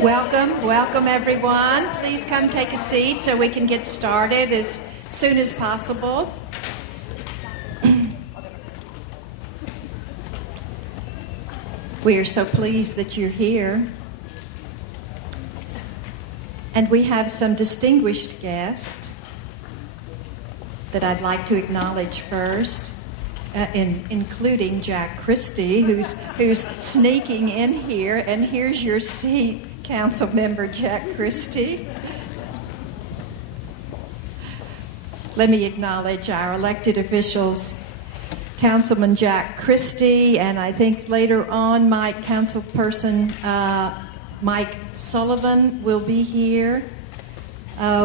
Welcome everyone. Please come take a seat so we can get started as soon as possible. We are so pleased that you're here. And we have some distinguished guests that I'd like to acknowledge first, including Jack Christie, who's sneaking in here. And here's your seat, Council Member Jack Christie. Let me acknowledge our elected officials, Councilman Jack Christie, and I think later on Councilperson Mike Sullivan will be here.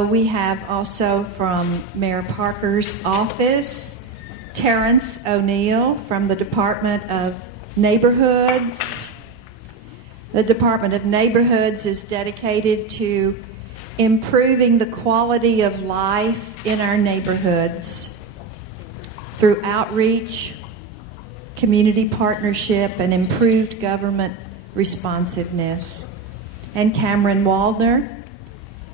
We have also from Mayor Parker's office, Terrence O'Neill from the Department of Neighborhoods. The Department of Neighborhoods is dedicated to improving the quality of life in our neighborhoods through outreach, community partnership, and improved government responsiveness. And Cameron Waldner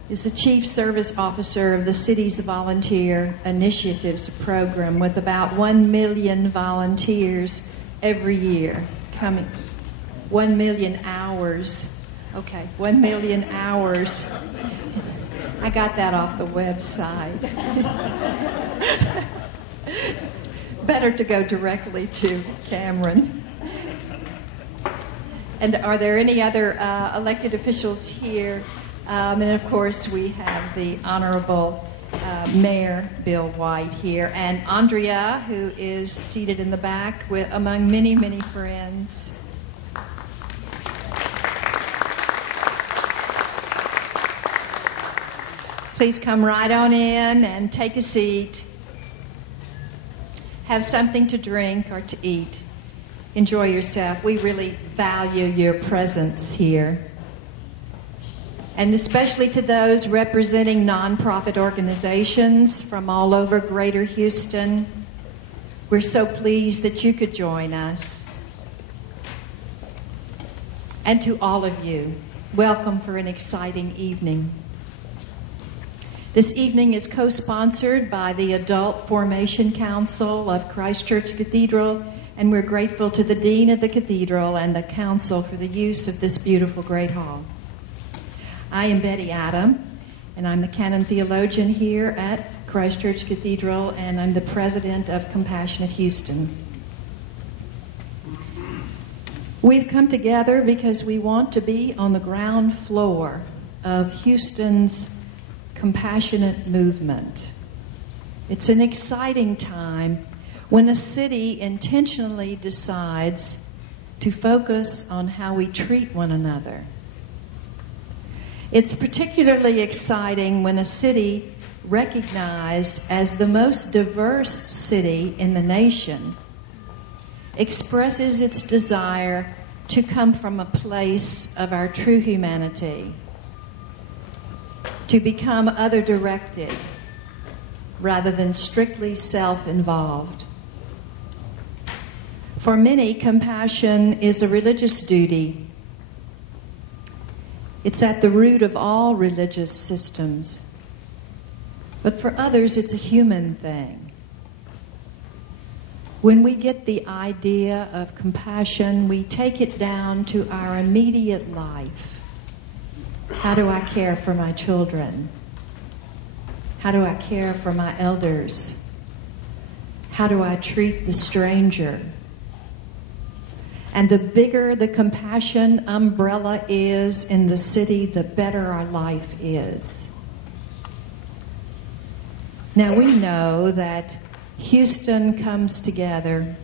is the Chief Service Officer of the city's Volunteer Initiatives Program, with about 1 million volunteers every year coming. 1 million hours. Okay, 1 million hours. I got that off the website. Better to go directly to Cameron. And are there any other elected officials here? And of course, we have the Honorable Mayor Bill White here, and Andrea, who is seated in the back among many, many friends. Please come right on in and take a seat. Have something to drink or to eat. Enjoy yourself. We really value your presence here. And especially to those representing nonprofit organizations from all over Greater Houston, we're so pleased that you could join us. And to all of you, welcome for an exciting evening. This evening is co-sponsored by the Adult Formation Council of Christ Church Cathedral, and we're grateful to the Dean of the Cathedral and the Council for the use of this beautiful Great Hall. I am Betty Adam, and I'm the Canon Theologian here at Christ Church Cathedral, and I'm the President of Compassionate Houston. We've come together because we want to be on the ground floor of Houston's compassionate movement. It's an exciting time when a city intentionally decides to focus on how we treat one another. It's particularly exciting when a city recognized as the most diverse city in the nation expresses its desire to come from a place of our true humanity, to become other-directed rather than strictly self-involved. For many, compassion is a religious duty. It's at the root of all religious systems. But for others, it's a human thing. When we get the idea of compassion, we take it down to our immediate life. How do I care for my children? How do I care for my elders? How do I treat the stranger? And the bigger the compassion umbrella is in the city, the better our life is. Now we know that Houston comes together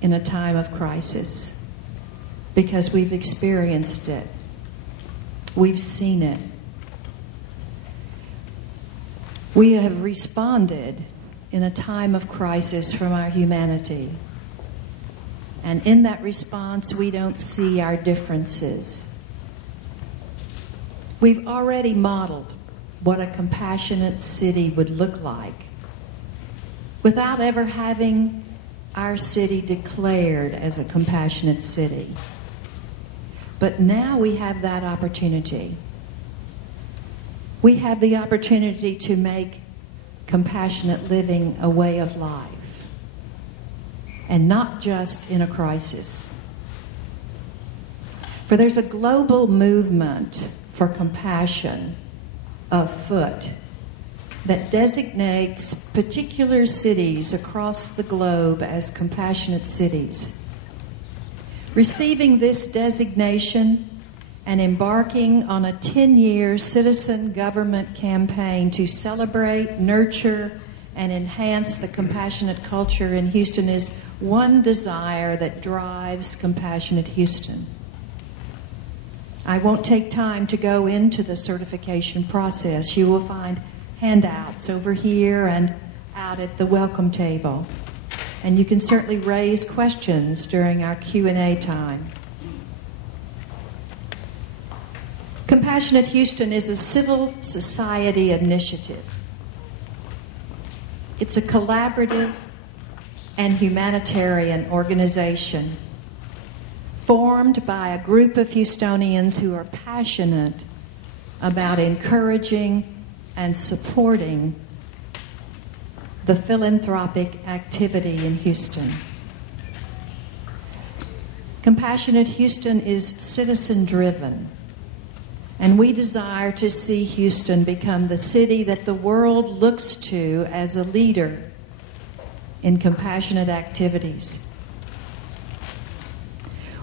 in a time of crisis because we've experienced it. We've seen it. We have responded in a time of crisis from our humanity. And in that response, we don't see our differences. We've already modeled what a compassionate city would look like without ever having our city declared as a compassionate city. But now we have that opportunity. We have the opportunity to make compassionate living a way of life, and not just in a crisis. For there's a global movement for compassion afoot that designates particular cities across the globe as compassionate cities. Receiving this designation and embarking on a 10-year citizen government campaign to celebrate, nurture, and enhance the compassionate culture in Houston is one desire that drives Compassionate Houston. I won't take time to go into the certification process. You will find handouts over here and out at the welcome table. And you can certainly raise questions during our Q&A time. Compassionate Houston is a civil society initiative. It's a collaborative and humanitarian organization formed by a group of Houstonians who are passionate about encouraging and supporting the philanthropic activity in Houston. Compassionate Houston is citizen-driven, and we desire to see Houston become the city that the world looks to as a leader in compassionate activities.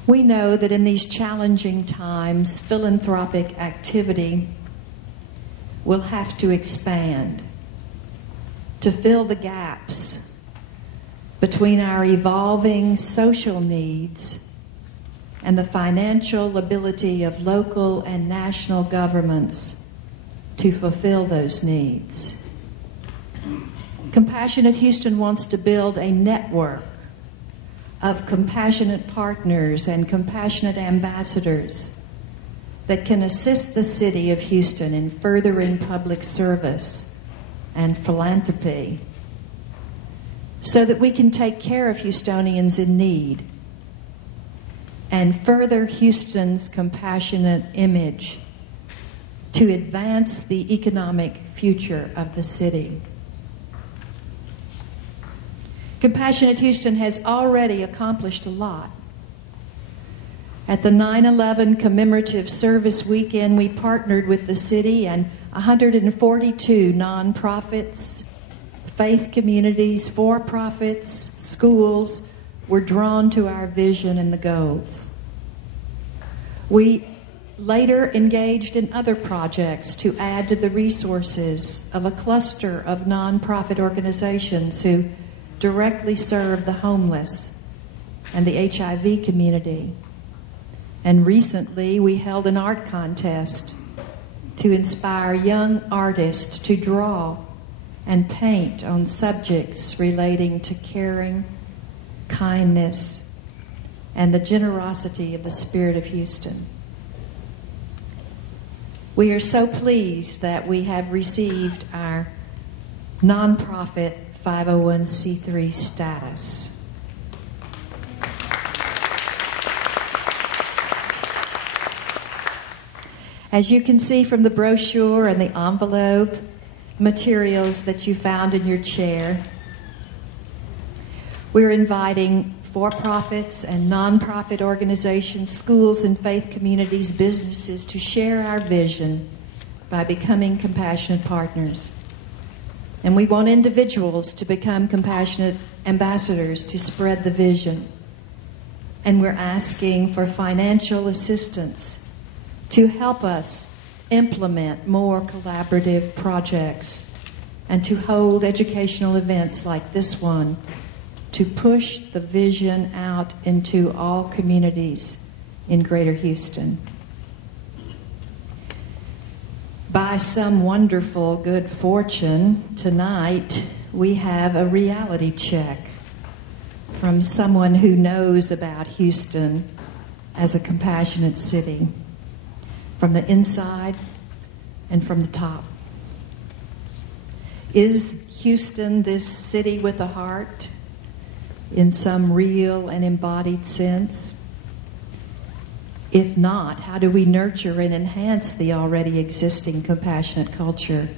We know that in these challenging times, philanthropic activity will have to expand to fill the gaps between our evolving social needs and the financial ability of local and national governments to fulfill those needs. Compassionate Houston wants to build a network of compassionate partners and compassionate ambassadors that can assist the city of Houston in furthering public service and philanthropy so that we can take care of Houstonians in need and further Houston's compassionate image to advance the economic future of the city. Compassionate Houston has already accomplished a lot. At the 9/11 commemorative service weekend, we partnered with the city and 142 nonprofits, faith communities, for-profits, schools were drawn to our vision and the goals. We later engaged in other projects to add to the resources of a cluster of nonprofit organizations who directly serve the homeless and the HIV community. And recently, we held an art contest to inspire young artists to draw and paint on subjects relating to caring, kindness, and the generosity of the spirit of Houston. We are so pleased that we have received our nonprofit 501c3 status. As you can see from the brochure and the envelope materials that you found in your chair, we're inviting for-profits and nonprofit organizations, schools and faith communities, businesses to share our vision by becoming compassionate partners. And we want individuals to become compassionate ambassadors to spread the vision. And we're asking for financial assistance to help us implement more collaborative projects and to hold educational events like this one to push the vision out into all communities in Greater Houston. By some wonderful good fortune, tonight we have a reality check from someone who knows about Houston as a compassionate city, from the inside and from the top. Is Houston this city with a heart in some real and embodied sense? If not, how do we nurture and enhance the already existing compassionate culture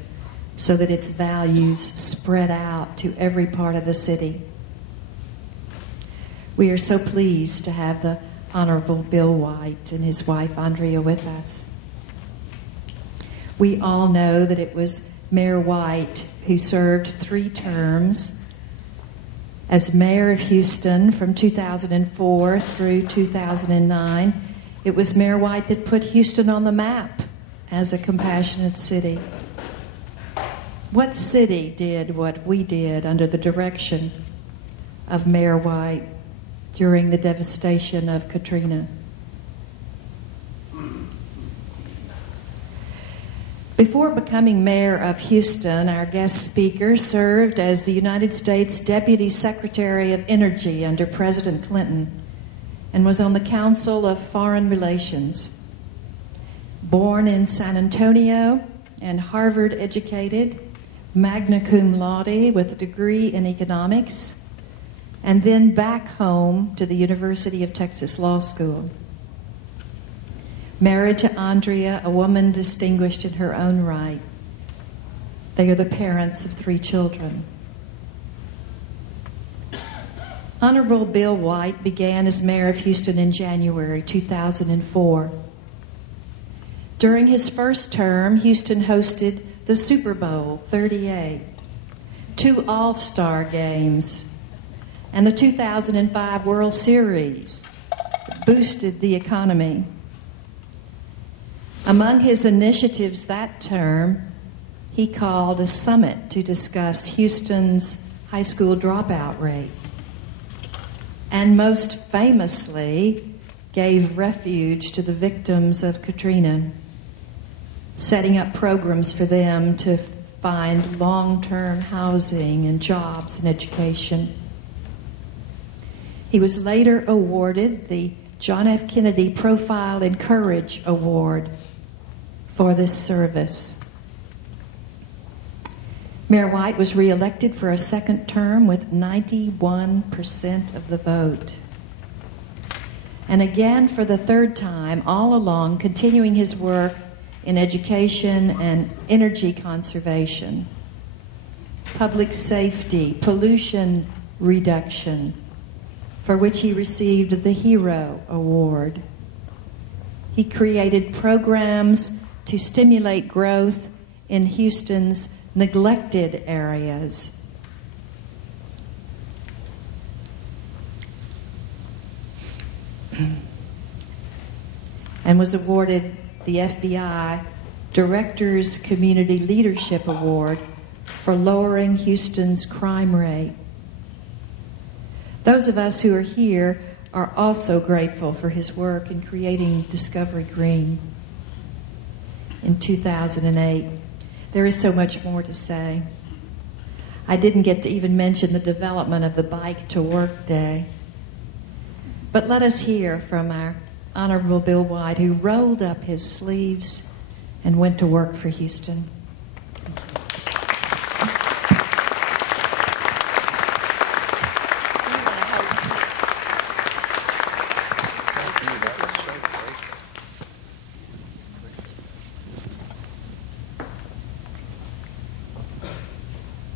so that its values spread out to every part of the city? We are so pleased to have the Honorable Bill White and his wife Andrea with us. We all know that it was Mayor White who served 3 terms as mayor of Houston from 2004 through 2009. It was Mayor White that put Houston on the map as a compassionate city. What city did what we did under the direction of Mayor White during the devastation of Katrina? Before becoming mayor of Houston, our guest speaker served as the United States Deputy Secretary of Energy under President Clinton and was on the Council of Foreign Relations. Born in San Antonio and Harvard educated, magna cum laude with a degree in economics, and then back home to the University of Texas Law School. Married to Andrea, a woman distinguished in her own right. They are the parents of 3 children. Honorable Bill White began as mayor of Houston in January 2004. During his first term, Houston hosted the Super Bowl 38, 2 All-Star games, and the 2005 World Series boosted the economy. Among his initiatives that term, he called a summit to discuss Houston's high school dropout rate, and most famously gave refuge to the victims of Katrina, setting up programs for them to find long-term housing and jobs and education. He was later awarded the John F. Kennedy Profile in Courage Award for this service. Mayor White was reelected for a second term with 91% of the vote. And again for the 3rd time, all along, continuing his work in education and energy conservation, public safety, pollution reduction, for which he received the Hero Award. He created programs to stimulate growth in Houston's neglected areas. And was awarded the FBI Director's Community Leadership Award for lowering Houston's crime rate. Those of us who are here are also grateful for his work in creating Discovery Green in 2008. There is so much more to say. I didn't get to even mention the development of the Bike to Work Day. But let us hear from our Honorable Bill White, who rolled up his sleeves and went to work for Houston.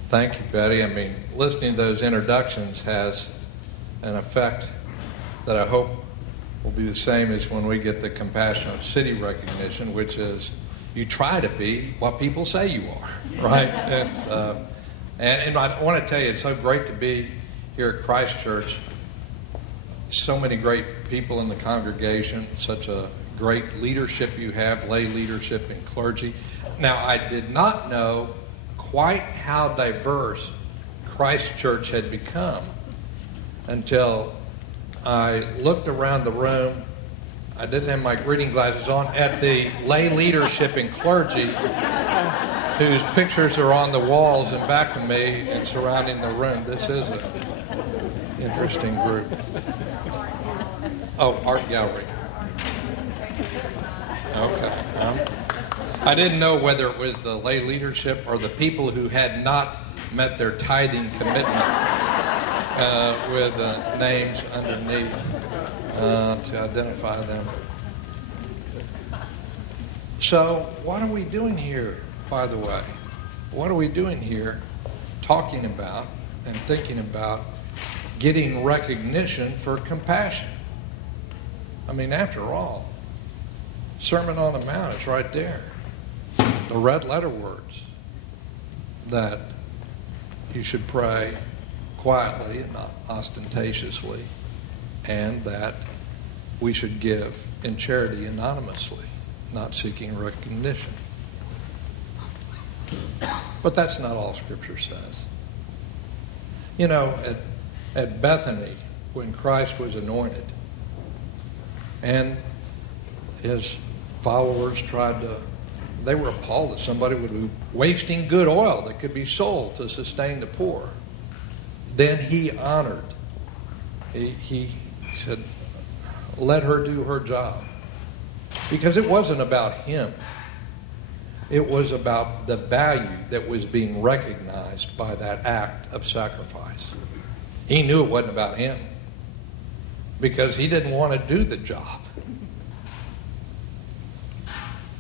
Thank you, Betty. I mean, listening to those introductions has an effect that I hope will be the same as when we get the Compassionate City recognition, which is you try to be what people say you are, right? And I want to tell you, it's so great to be here at Christ Church. So many great people in the congregation, such a great leadership you have, lay leadership and clergy. Now, I did not know quite how diverse Christ Church had become until I looked around the room. I didn't have my reading glasses on, at the lay leadership and clergy whose pictures are on the walls in back of me and surrounding the room. This is an interesting group. Oh, art gallery. Okay. I didn't know whether it was the lay leadership or the people who had not met their tithing commitment with names underneath to identify them. So what are we doing here, by the way? What are we doing here talking about and thinking about getting recognition for compassion? I mean, after all, Sermon on the Mount is right there. The red letter words that you should pray quietly and not ostentatiously, and that we should give in charity anonymously, not seeking recognition. But that's not all Scripture says. You know, at Bethany, when Christ was anointed, and his followers they were appalled that somebody would be wasting good oil that could be sold to sustain the poor. Then he honored. He said, let her do her job. Because it wasn't about him. It was about the value that was being recognized by that act of sacrifice. He knew it wasn't about him because he didn't want to do the job.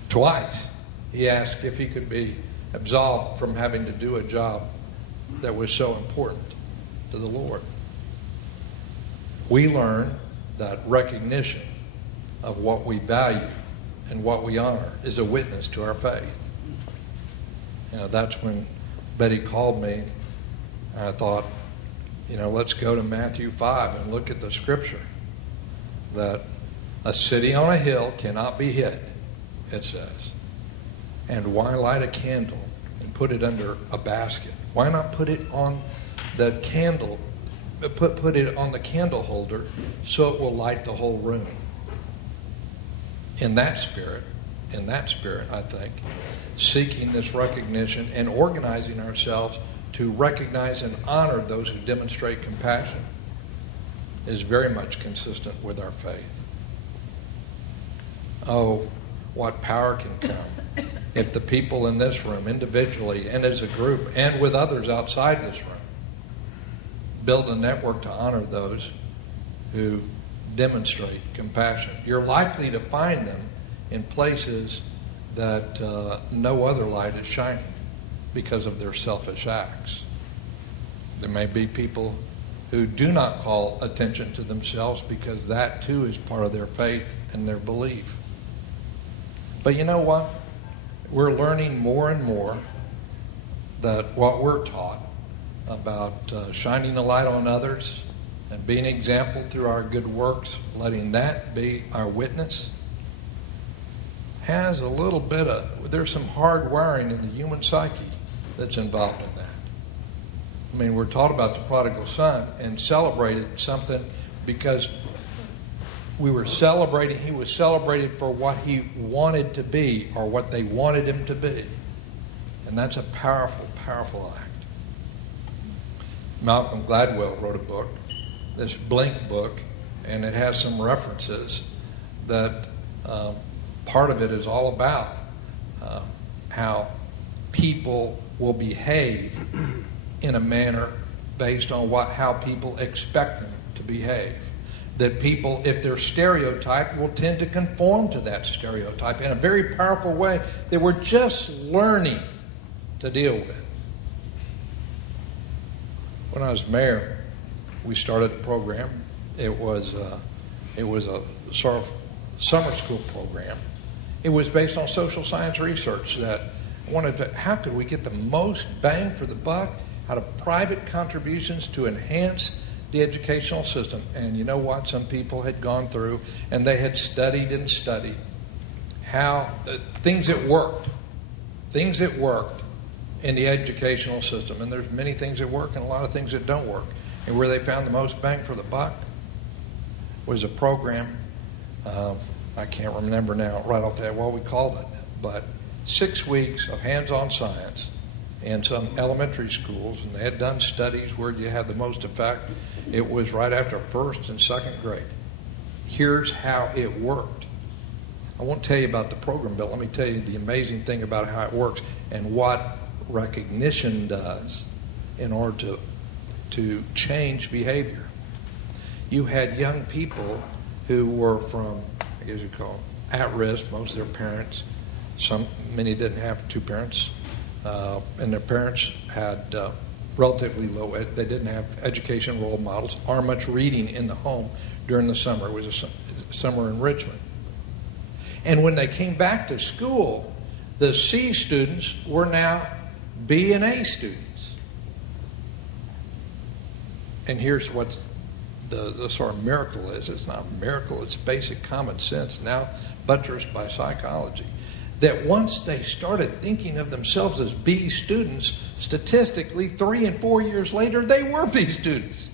Twice he asked if he could be absolved from having to do a job that was so important to the Lord. We learn that recognition of what we value and what we honor is a witness to our faith. You know, that's when Betty called me and I thought, let's go to Matthew 5 and look at the scripture that a city on a hill cannot be hid, it says. And why light a candle and put it under a basket? Why not put it on the candle, put it on the candle holder so it will light the whole room? In that spirit, I think, seeking this recognition and organizing ourselves to recognize and honor those who demonstrate compassion is very much consistent with our faith. Oh, what power can come if the people in this room, individually and as a group, and with others outside this room, build a network to honor those who demonstrate compassion. You're likely to find them in places that no other light is shining because of their selfish acts. There may be people who do not call attention to themselves because that too is part of their faith and their belief. But you know what? We're learning more and more that what we're taught about shining the light on others and being an example through our good works, letting that be our witness, has a little bit there's some hard wiring in the human psyche that's involved in that. I mean, we're taught about the prodigal son and celebrated something because he was celebrated for what he wanted to be or what they wanted him to be. And that's a powerful, powerful act. Malcolm Gladwell wrote a book, this Blink book, and it has some references that part of it is all about how people will behave in a manner based on how people expect them to behave. That people, if they're stereotyped, will tend to conform to that stereotype in a very powerful way that we're just learning to deal with. When I was mayor, we started a program. It was a sort of summer school program. It was based on social science research that how could we get the most bang for the buck out of private contributions to enhance the educational system. And you know what? Some people had gone through and they had studied and studied how things that worked in the educational system. And there's many things that work and a lot of things that don't work. And where they found the most bang for the buck was a program, I can't remember now right off that what we called it, but 6 weeks of hands-on science in some elementary schools, and they had done studies where you had the most effect. It was right after first and second grade. Here's how it worked. I won't tell you about the program, but let me tell you the amazing thing about how it works and what recognition does in order to change behavior. You had young people who were from, I guess you call them, at risk, most of their parents Many didn't have two parents, and their parents had relatively low. They didn't have education role models or much reading in the home during the summer. It was a summer enrichment. And when they came back to school, the C students were now B and A students. And here's what's the sort of miracle is. It's not a miracle, it's basic common sense, now buttressed by psychology. That once they started thinking of themselves as B students, statistically, 3 and 4 years later, they were B students.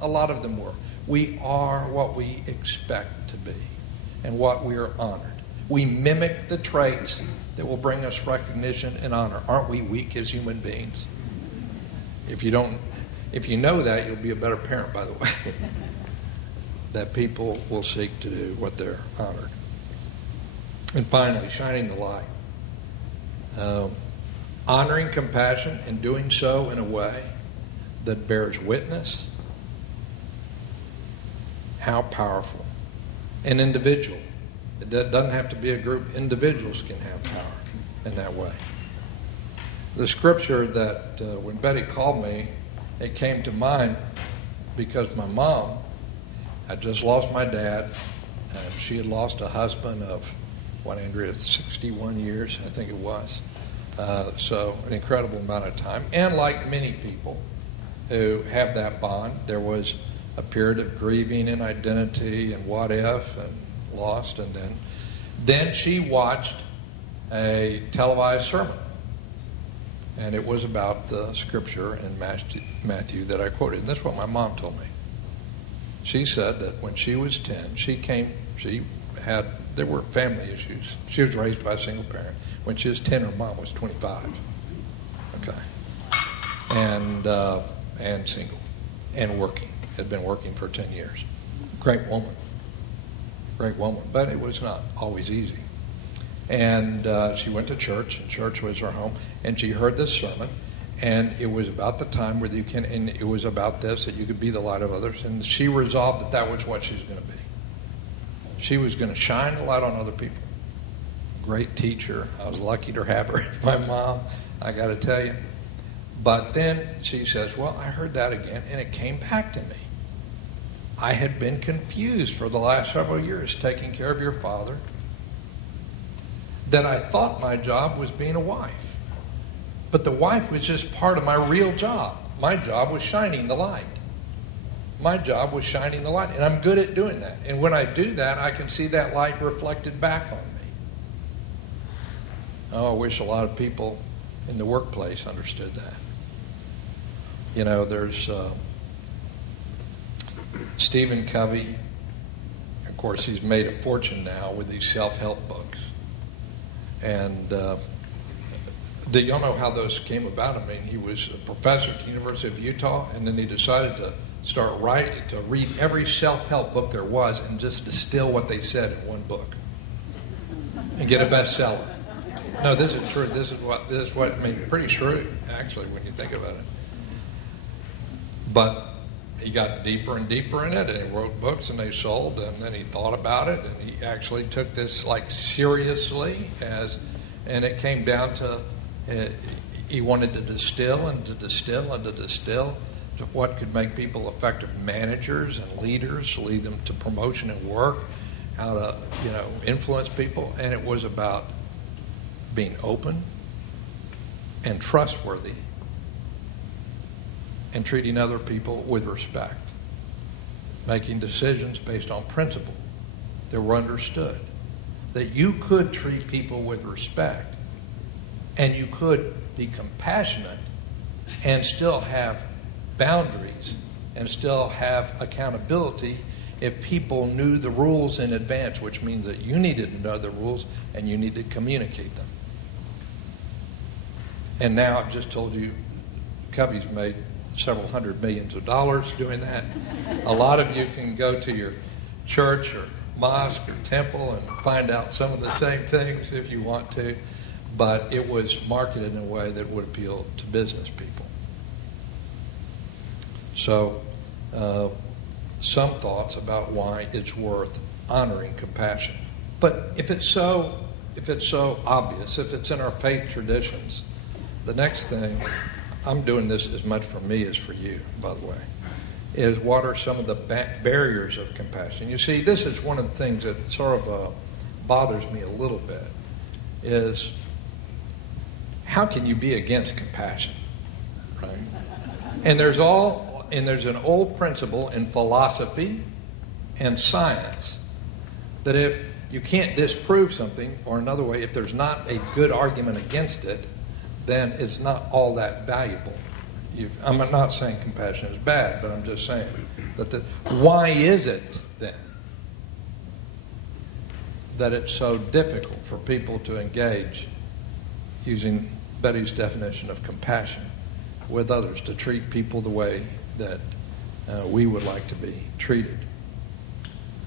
A lot of them were. We are what we expect to be and what we are honored. We mimic the traits that will bring us recognition and honor. Aren't we weak as human beings? If you know that, you'll be a better parent, by the way. That people will seek to do what they're honored. And finally, shining the light. Honoring compassion and doing so in a way that bears witness. How powerful. An individual. It doesn't have to be a group. Individuals can have power in that way. The scripture that when Betty called me, it came to mind because my mom had just lost my dad, and she had lost a husband of, Andrea, 61 years, I think it was. So an incredible amount of time. And like many people who have that bond, there was a period of grieving and identity and what if and lost. And then she watched a televised sermon. And it was about the scripture in Matthew that I quoted. And that's what my mom told me. She said that when she was 10, there were family issues. She was raised by a single parent. When she was 10, her mom was 25. Okay. And single. And working. Had been working for 10 years. Great woman. But it was not always easy. And she went to church, and church was her home, and she heard this sermon, and it was about the time where and it was about this, that you could be the light of others, and she resolved that was what she was going to be. She was going to shine the light on other people. Great teacher. I was lucky to have her as my mom, I got to tell you. But then she says, well, I heard that again, and it came back to me. I had been confused for the last several years taking care of your father, that I thought my job was being a wife. But the wife was just part of my real job. My job was shining the light. And I'm good at doing that. And when I do that, I can see that light reflected back on me. Oh, I wish a lot of people in the workplace understood that. You know, there's Stephen Covey. Of course, he's made a fortune now with these self-help books. And do y'all know how those came about? I mean, he was a professor at the University of Utah, and then he decided to read every self-help book there was and just distill what they said in one book and get a bestseller. No, this is true. This is what I mean, pretty shrewd, actually, when you think about it. But he got deeper and deeper in it, and he wrote books, and they sold, and then he thought about it, and he actually took this seriously, and it came down to he wanted to distill to what could make people effective managers and leaders, lead them to promotion and work, how to influence people, and it was about being open and trustworthy and treating other people with respect, making decisions based on principle that were understood, that you could treat people with respect and you could be compassionate and still have boundaries and still have accountability if people knew the rules in advance, which means that you needed to know the rules and you needed to communicate them. And now I've just told you, Covey's made several $100 million doing that. A lot of you can go to your church or mosque or temple and find out some of the same things if you want to, but it was marketed in a way that would appeal to business people. So, some thoughts about why it's worth honoring compassion. But if it's so if it's so obvious, if it's in our faith traditions, the next thing, I'm doing this as much for me as for you, by the way, is what are some of the barriers of compassion? You see, this is one of the things that sort of bothers me a little bit, is how can you be against compassion, right? And there's an old principle in philosophy and science that if you can't disprove something, or another way, if there's not a good argument against it, then it's not all that valuable. I'm not saying compassion is bad, but I'm just saying that why is it then that it's so difficult for people to engage, using Betty's definition of compassion, with others, to treat people the way that we would like to be treated?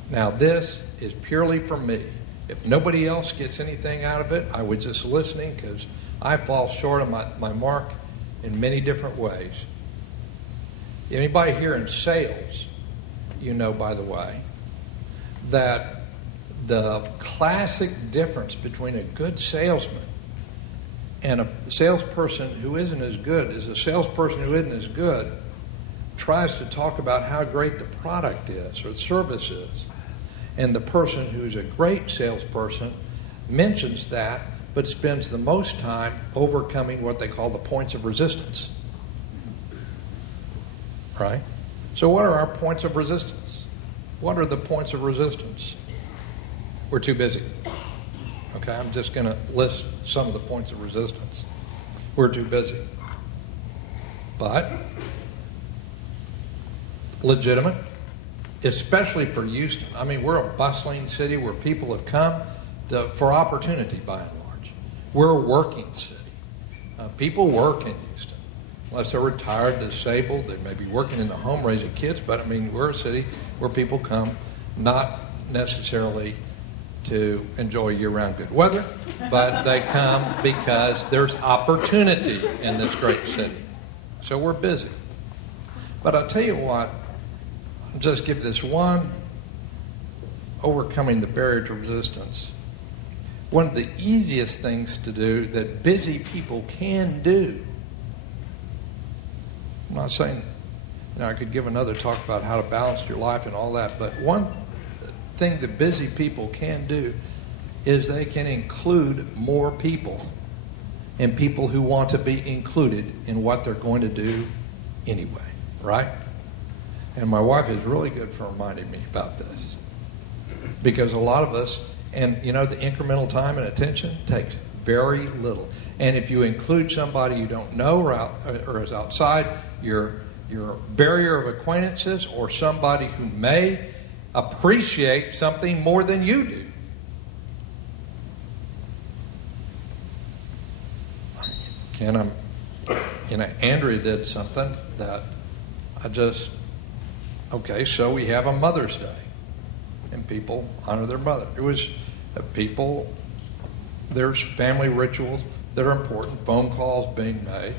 Now, this is purely for me. If nobody else gets anything out of it, I was just listening because I fall short of my mark in many different ways. Anybody here in sales, you know, by the way, that the classic difference between a good salesman and a salesperson who isn't as good is a salesperson who isn't as good tries to talk about how great the product is or the service is. And the person who's a great salesperson mentions that, but spends the most time overcoming what they call the points of resistance. Right? So what are our points of resistance? What are the points of resistance? We're too busy. Okay, I'm just going to list some of the points of resistance. We're too busy. But legitimate, especially for Houston. I mean, we're a bustling city where people have come for opportunity, by and large. We're a working city. People work in Houston. Unless they're retired, disabled, they may be working in the home raising kids, but I mean, we're a city where people come not necessarily to enjoy year-round good weather, but they come because there's opportunity in this great city. So we're busy. But I'll tell you what, I'll just give this one, overcoming the barrier to resistance. One of the easiest things to do that busy people can do, I'm not saying, I could give another talk about how to balance your life and all that, but one thing that busy people can do is they can include more people and people who want to be included in what they're going to do anyway, right? And my wife is really good for reminding me about this, because a lot of us, and the incremental time and attention takes very little. And if you include somebody you don't know or is outside your barrier of acquaintances, or somebody who may appreciate something more than you do, Andrea did something that so we have a Mother's Day, and people honor their mother. It was there's family rituals that are important, phone calls being made.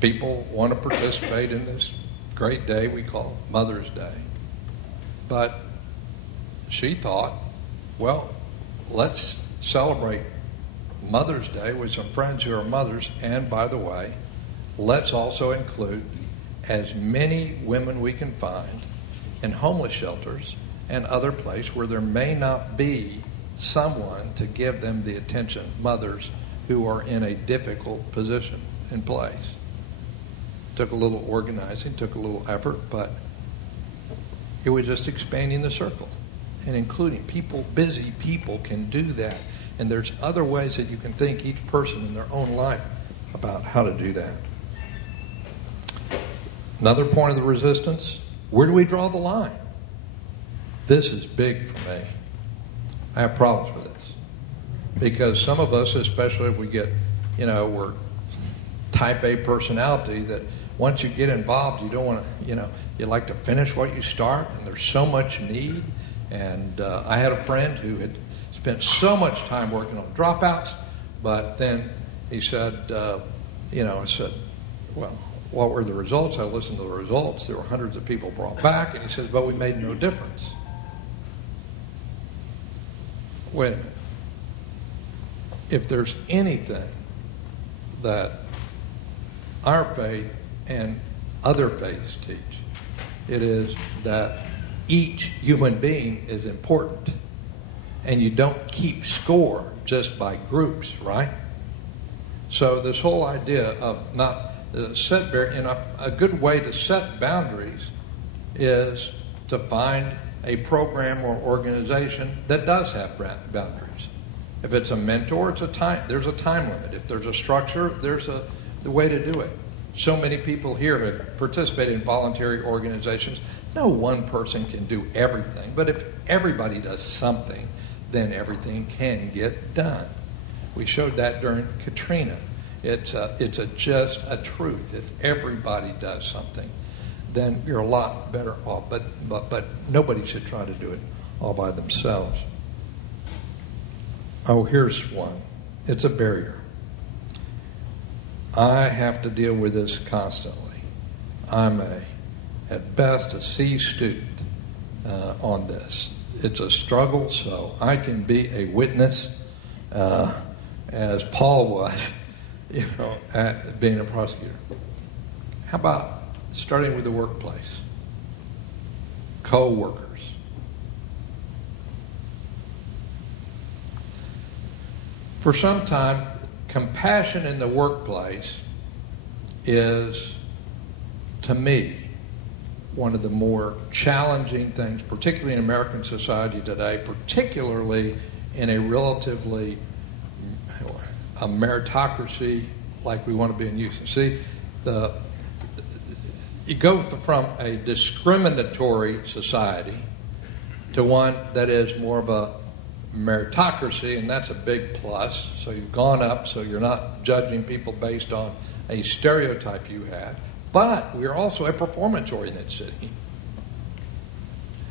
People want to participate in this great day we call Mother's Day. But she thought, well, let's celebrate Mother's Day with some friends who are mothers, and by the way, let's also include as many women we can find in homeless shelters and other places where there may not be someone to give them the attention, mothers who are in a difficult position in place. Took a little organizing, took a little effort, but it was just expanding the circle and including people. Busy people can do that. And there's other ways that you can think, each person in their own life, about how to do that. Another point of the resistance, where do we draw the line? This is big for me. I have problems with this. Because some of us, especially if we get, we're type A personality, that once you get involved, you don't want to, you like to finish what you start, and there's so much need. And I had a friend who had spent so much time working on dropouts, but then he said, I said, well, what were the results? I listened to the results. There were hundreds of people brought back, and he says, but we made no difference. Wait a minute. if there's anything that our faith and other faiths teach, it is that each human being is important. And you don't keep score just by groups, right? So this whole idea of not a good way to set boundaries is to find a program or organization that does have boundaries. If it's a mentor, there's a time limit. If there's a structure, there's the way to do it. So many people here have participated in voluntary organizations. No one person can do everything, but if everybody does something, then everything can get done. We showed that during Katrina. It's just a truth. If everybody does something, then you're a lot better off. But nobody should try to do it all by themselves. Oh, here's one. It's a barrier. I have to deal with this constantly. I'm at best a C student on this. It's a struggle, so I can be a witness, as Paul was, at being a prosecutor. How about starting with the workplace? Co-workers. For some time, compassion in the workplace is, to me, one of the more challenging things, particularly in American society today, particularly in a relatively a meritocracy like we want to be in Houston. See, you go from a discriminatory society to one that is more of a meritocracy, and that's a big plus. So you've gone up, so you're not judging people based on a stereotype you had. But we're also a performance-oriented city.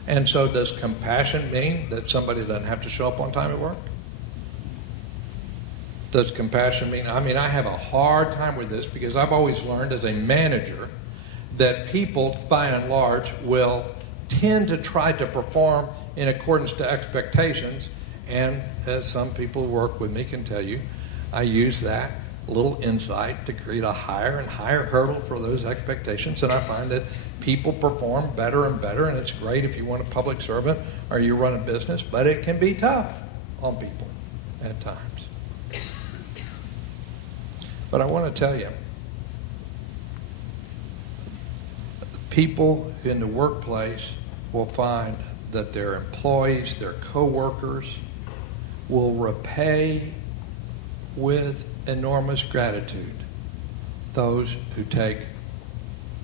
And so does compassion mean that somebody doesn't have to show up on time at work? Does compassion mean... I have a hard time with this because I've always learned as a manager that people, by and large, will tend to try to perform in accordance to expectations. And as some people who work with me can tell you, I use that little insight to create a higher and higher hurdle for those expectations, and I find that people perform better and better, and it's great if you want a public servant or you run a business, but it can be tough on people at times. But I want to tell you, people in the workplace will find that their employees, their co-workers, will repay with enormous gratitude those who take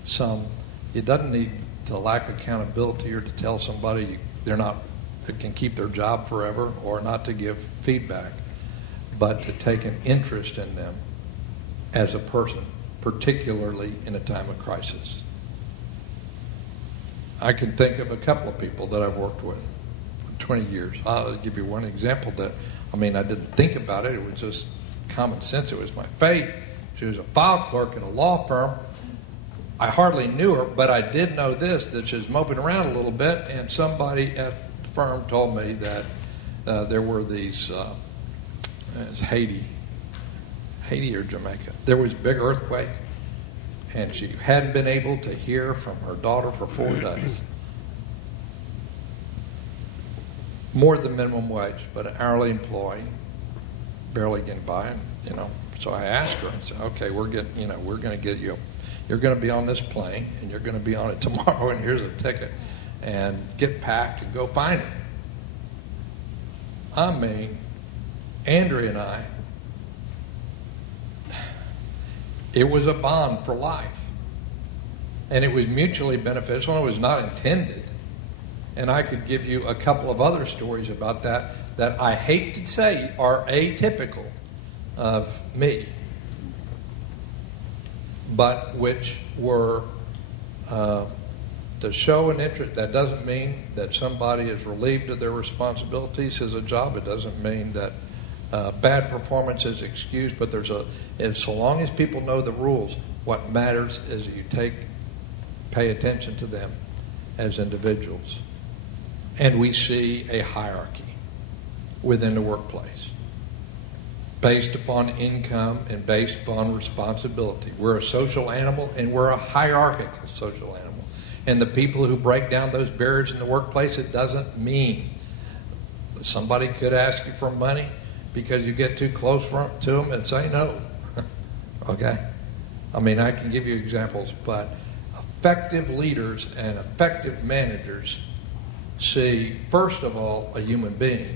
some. It doesn't need to lack accountability or to tell somebody they can keep their job forever or not to give feedback, but to take an interest in them as a person, particularly in a time of crisis. I can think of a couple of people that I've worked with for 20 years. I'll give you one example that, I didn't think about it. It was just common sense. It was my faith. She was a file clerk in a law firm. I hardly knew her, but I did know this, that she was moping around a little bit, and somebody at the firm told me that there were these, it's Haiti or Jamaica. There was a big earthquake, and she hadn't been able to hear from her daughter for 4 days. More than minimum wage, but an hourly employee, barely getting by, and so I asked her, I said, okay, we're going to get you, you're going to be on this plane, and you're going to be on it tomorrow, and here's a ticket, and get packed and go find her. Andrea and I, it was a bond for life, and it was mutually beneficial, and it was not intended. And I could give you a couple of other stories about that I hate to say are atypical of me, but which were to show an interest. That doesn't mean that somebody is relieved of their responsibilities as a job. It doesn't mean that bad performance is excused, but and so long as people know the rules, what matters is you pay attention to them as individuals. And we see a hierarchy within the workplace based upon income and based upon responsibility. We're a social animal, and we're a hierarchical social animal. And the people who break down those barriers in the workplace, it doesn't mean somebody could ask you for money because you get too close to them and say no. Okay? I mean, I can give you examples, but effective leaders and effective managers see, first of all, a human being,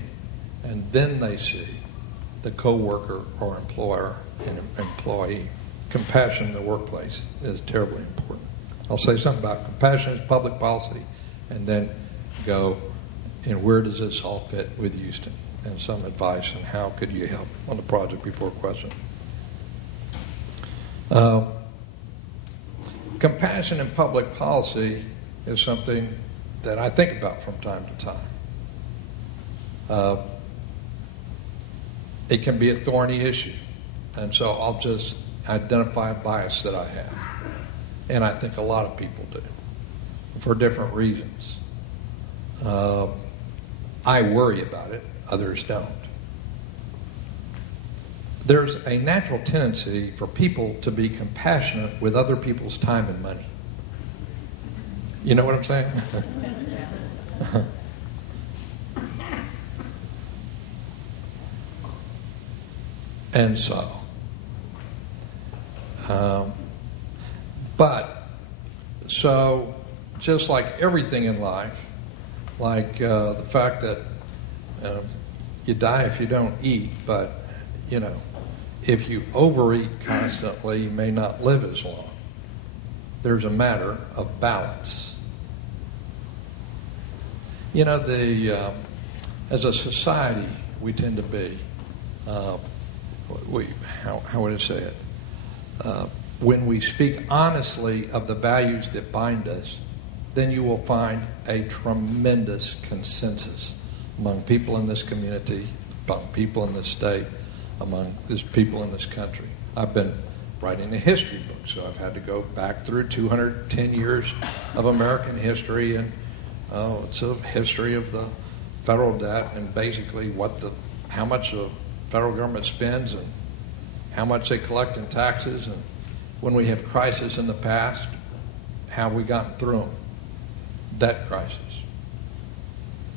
and then they see the coworker or employer and employee. Compassion in the workplace is terribly important. I'll say something about compassion as public policy, and then go, and where does this all fit with Houston? And some advice on how could you help on the project before question. Compassion in public policy is something that I think about from time to time. It can be a thorny issue, and so I'll just identify a bias that I have, and I think a lot of people do, for different reasons. I worry about it, others don't. There's a natural tendency for people to be compassionate with other people's time and money. You know what I'm saying? And so, so just like everything in life, like the fact that you die if you don't eat, but, you know, if you overeat constantly, you may not live as long. There's a matter of balance. You know, as a society, we tend to be, how would I say it? When we speak honestly of the values that bind us, then you will find a tremendous consensus among people in this community, among people in this state, among these people in this country. I've been writing a history book, so I've had to go back through 210 years of American history, and it's a history of the federal debt and basically how much the federal government spends and how much they collect in taxes, and when we have crises in the past, how we gotten through them, debt crisis.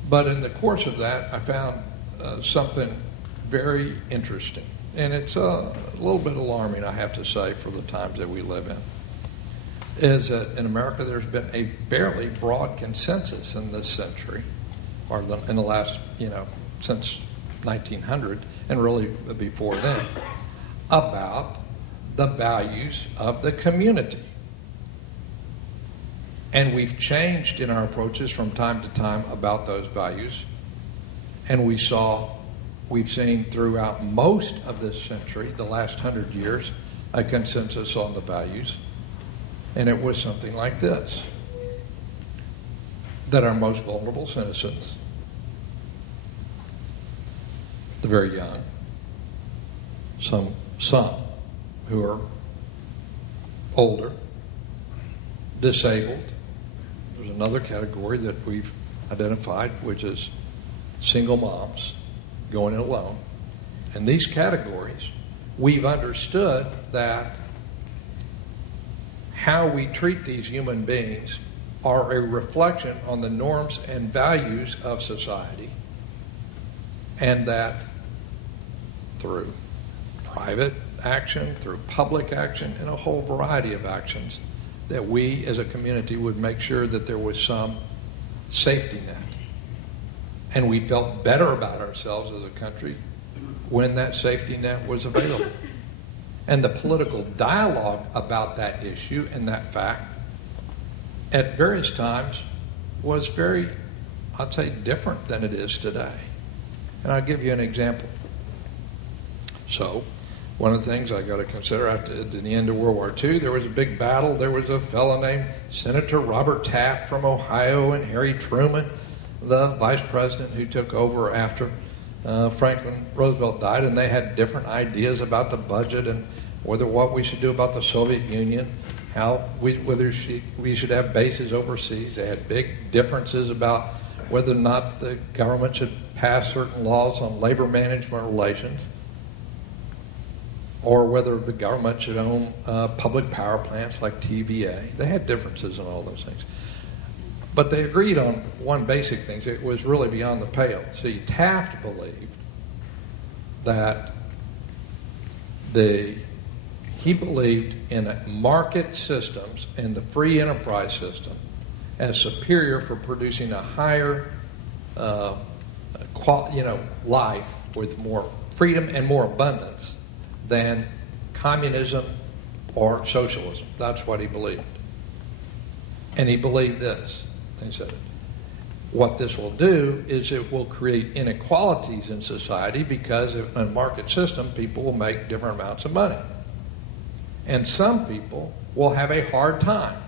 But in the course of that, I found something very interesting, and it's a little bit alarming, I have to say, for the times that we live in, is that in America there's been a fairly broad consensus in this century, or in the last, since 1900, and really before then, about the values of the community. And we've changed in our approaches from time to time about those values. And we've seen throughout most of this century, the last 100 years, a consensus on the values. And it was something like this: that our most vulnerable citizens, the very young, some who are older, disabled. There's another category that we've identified, which is single moms going it alone. In these categories, we've understood that how we treat these human beings are a reflection on the norms and values of society, and that through private action, through public action, and a whole variety of actions, that we as a community would make sure that there was some safety net. And we felt better about ourselves as a country when that safety net was available. And the political dialogue about that issue and that fact at various times was very, I'd say, different than it is today. And I'll give you an example. So, one of the things I got to consider, after the end of World War II, there was a big battle. There was a fellow named Senator Robert Taft from Ohio and Harry Truman, the vice president who took over after Franklin Roosevelt died, and they had different ideas about the budget and what we should do about the Soviet Union, whether we should have bases overseas. They had big differences about whether or not the government should pass certain laws on labor management relations. or whether the government should own public power plants like TVA. They had differences in all those things. But they agreed on one basic thing. It was really beyond the pale. See, Taft believed that he believed in market systems and the free enterprise system as superior for producing a higher life with more freedom and more abundance than communism or socialism. That's what he believed. And he believed this. He said, what this will do is it will create inequalities in society, because in a market system, people will make different amounts of money. And some people will have a hard time.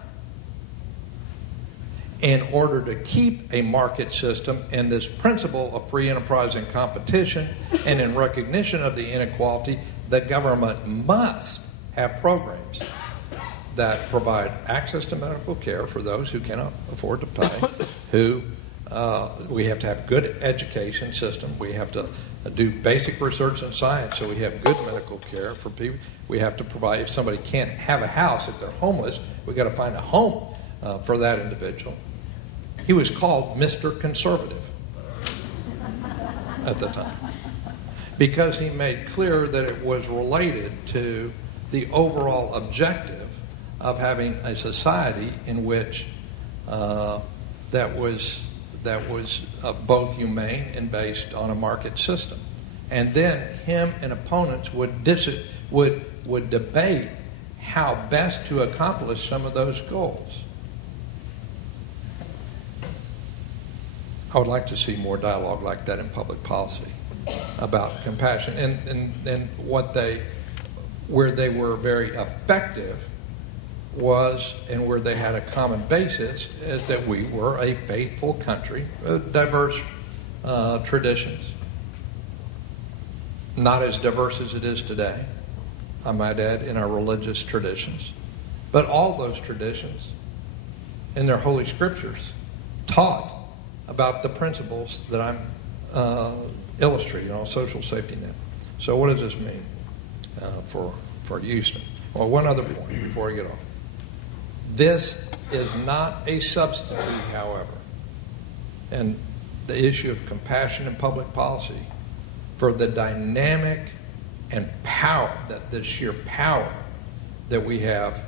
In order to keep a market system and this principle of free enterprise and competition, and in recognition of the inequality, the government must have programs that provide access to medical care for those who cannot afford to pay, we have to have good education system. We have to do basic research in science so we have good medical care for people. We have to provide, if somebody can't have a house, if they're homeless, we've got to find a home for that individual. He was called Mr. Conservative at the time, because he made clear that it was related to the overall objective of having a society in which that was both humane and based on a market system. And then him and opponents would debate how best to accomplish some of those goals. I would like to see more dialogue like that in public policy about compassion, and where they were very effective was, and where they had a common basis, is that we were a faithful country, diverse traditions. Not as diverse as it is today, I might add, in our religious traditions. But all those traditions in their holy scriptures taught about the principles that I'm illustrating on social safety net. So what does this mean for Houston? Well, one other point before I get off. This is not a substitute, however, and the issue of compassion in public policy, for the dynamic and power, the sheer power that we have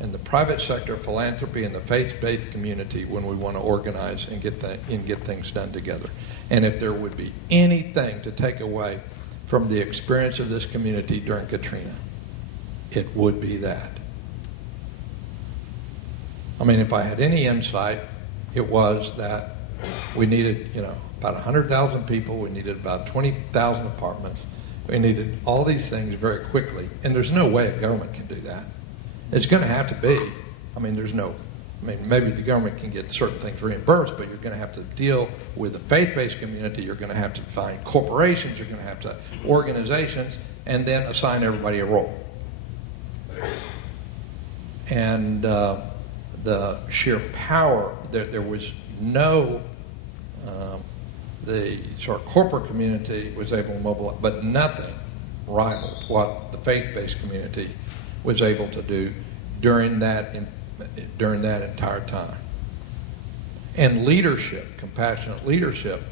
in the private sector, philanthropy, and the faith-based community when we want to organize and get things done together. And if there would be anything to take away from the experience of this community during Katrina, it would be that. I mean, if I had any insight, it was that we needed, about 100,000 people. We needed about 20,000 apartments. We needed all these things very quickly. And there's no way a government can do that. It's going to have to be. Maybe the government can get certain things reimbursed, but you're going to have to deal with the faith-based community. You're going to have to find corporations. You're going to have to organizations, and then assign everybody a role. And the sheer power, there was no, the sort of corporate community was able to mobilize, but nothing rivaled what the faith-based community was able to do during that entire time. And leadership, compassionate leadership.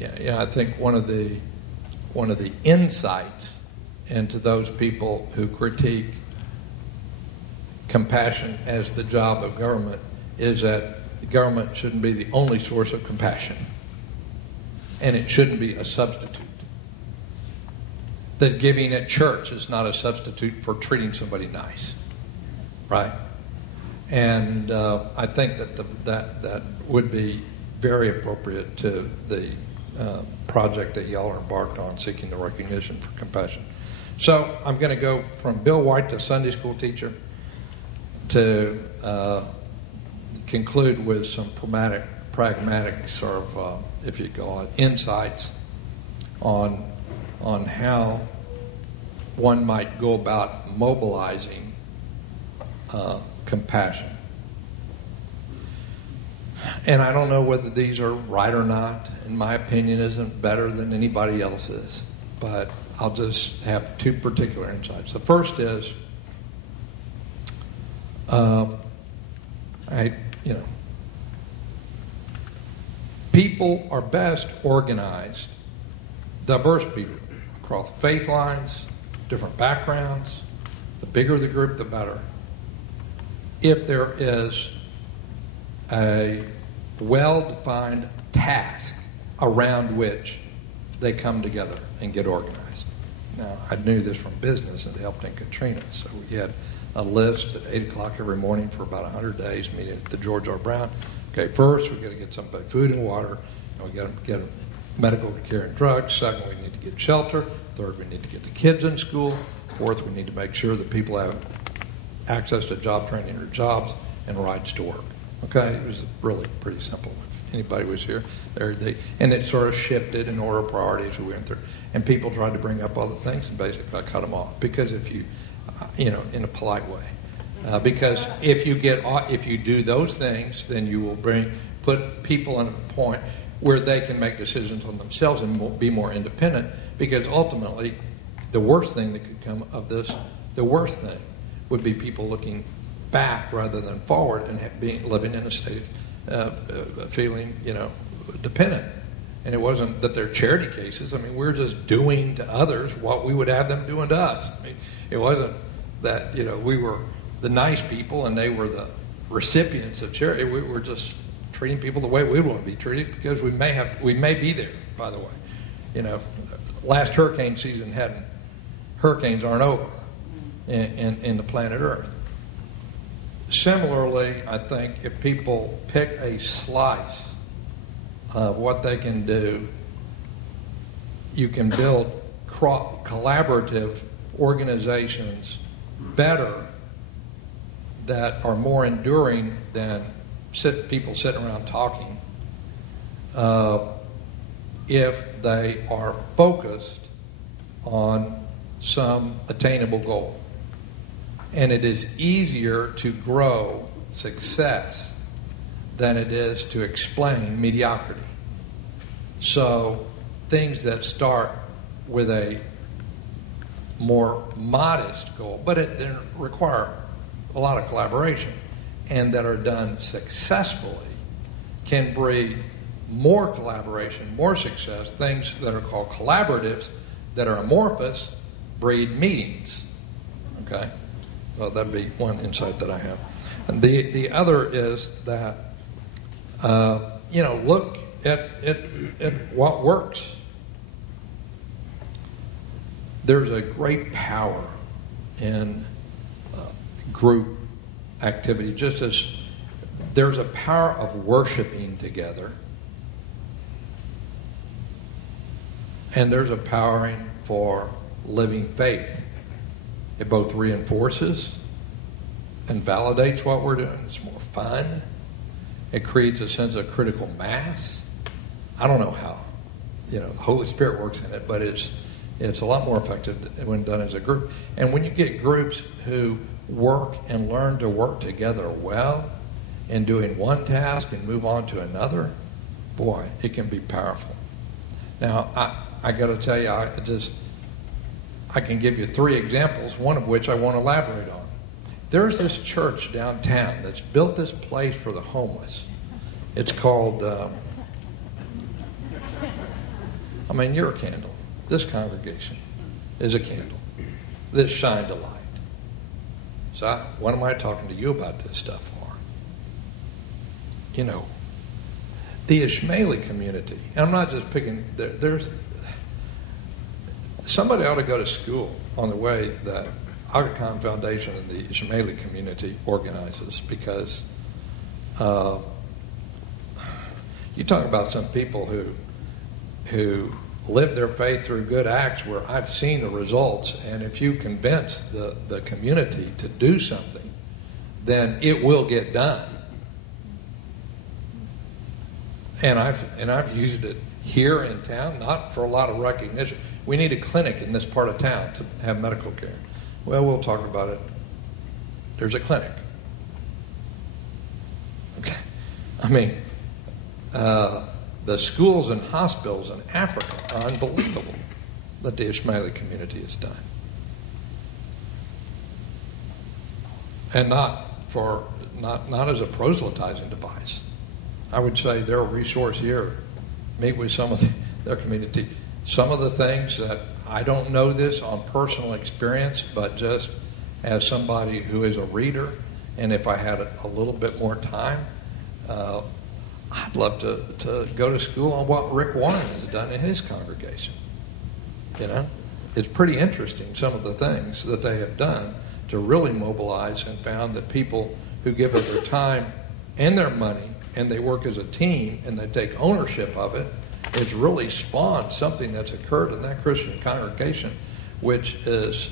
I think one of the insights into those people who critique compassion as the job of government is that the government shouldn't be the only source of compassion, and it shouldn't be a substitute. That giving at church is not a substitute for treating somebody nice, right? And I think that would be very appropriate to the project that y'all are embarked on, seeking the recognition for compassion. So I'm going to go from Bill White to Sunday school teacher to conclude with some pragmatic sort of, if you call it, insights on how one might go about mobilizing compassion. And I don't know whether these are right or not. In my opinion, isn't better than anybody else's. But I'll just have two particular insights. The first is, people are best organized, diverse people, across faith lines, different backgrounds. The bigger the group, the better. If there is a well-defined task around which they come together and get organized. Now, I knew this from business and it helped in Katrina. So we had a list at 8 o'clock every morning for about 100 days, meeting at the George R. Brown. Okay, first, we've got to get somebody food and water. And we got to get medical care and drugs. Second, we need to get shelter. Third, we need to get the kids in school. Fourth, we need to make sure that people have access to job training or jobs and rides to work. Okay, it was really pretty simple. If anybody was here, and it sort of shifted in order of priorities we went through. And people tried to bring up other things, and basically I cut them off because if you, in a polite way, because if you do those things, then you will put people in a point where they can make decisions on themselves and be more independent. Because ultimately, the worst thing that could come of this, the worst thing would be people looking back rather than forward and living in a state of feeling, dependent. And it wasn't that they're charity cases. I mean, we're just doing to others what we would have them doing to us. I mean, it wasn't that, we were the nice people and they were the recipients of charity. We were just treating people the way we want to be treated because we may be there, by the way. Last hurricane season hurricanes aren't over in the planet Earth. Similarly, I think if people pick a slice of what they can do, you can build collaborative organizations better that are more enduring than people sitting around talking if they are focused on some attainable goal. And it is easier to grow success than it is to explain mediocrity. So things that start with a more modest goal, but they require a lot of collaboration, and that are done successfully can breed more collaboration, more success. Things that are called collaboratives that are amorphous breed meetings. Okay? Well, that'd be one insight that I have. And the other is that, look at what works. There's a great power in group activity, just as there's a power of worshiping together, and there's a powering for living faith. It both reinforces and validates what we're doing. It's more fun. It creates a sense of critical mass. I don't know how, the Holy Spirit works in it, but it's a lot more effective when done as a group. And when you get groups who work and learn to work together well in doing one task and move on to another, boy, it can be powerful. Now, I got to tell you, I can give you 3 examples, one of which I want to elaborate on. There's this church downtown that's built this place for the homeless. It's called, you're a candle. This congregation is a candle. This shined a light. So what am I talking to you about this stuff for? The Ishmaeli community, and I'm not just picking, there's somebody ought to go to school on the way that Aga Khan Foundation and the Ishmaeli community organizes, because you talk about some people who live their faith through good acts where I've seen the results, and if you convince the community to do something, then it will get done. And I've used it here in town, not for a lot of recognition. We need a clinic in this part of town to have medical care. Well, we'll talk about it. There's a clinic. Okay. The schools and hospitals in Africa are unbelievable. that the Ismaili community has done. And not as a proselytizing device. I would say they're a resource here. Meet with some of their community. Some of the things that I don't know this on personal experience, but just as somebody who is a reader, and if I had a little bit more time, I'd love to go to school on what Rick Warren has done in his congregation. You know, it's pretty interesting, some of the things that they have done to really mobilize, and found that people who give of their time and their money, and they work as a team, and they take ownership of it, it's really spawned something that's occurred in that Christian congregation, which is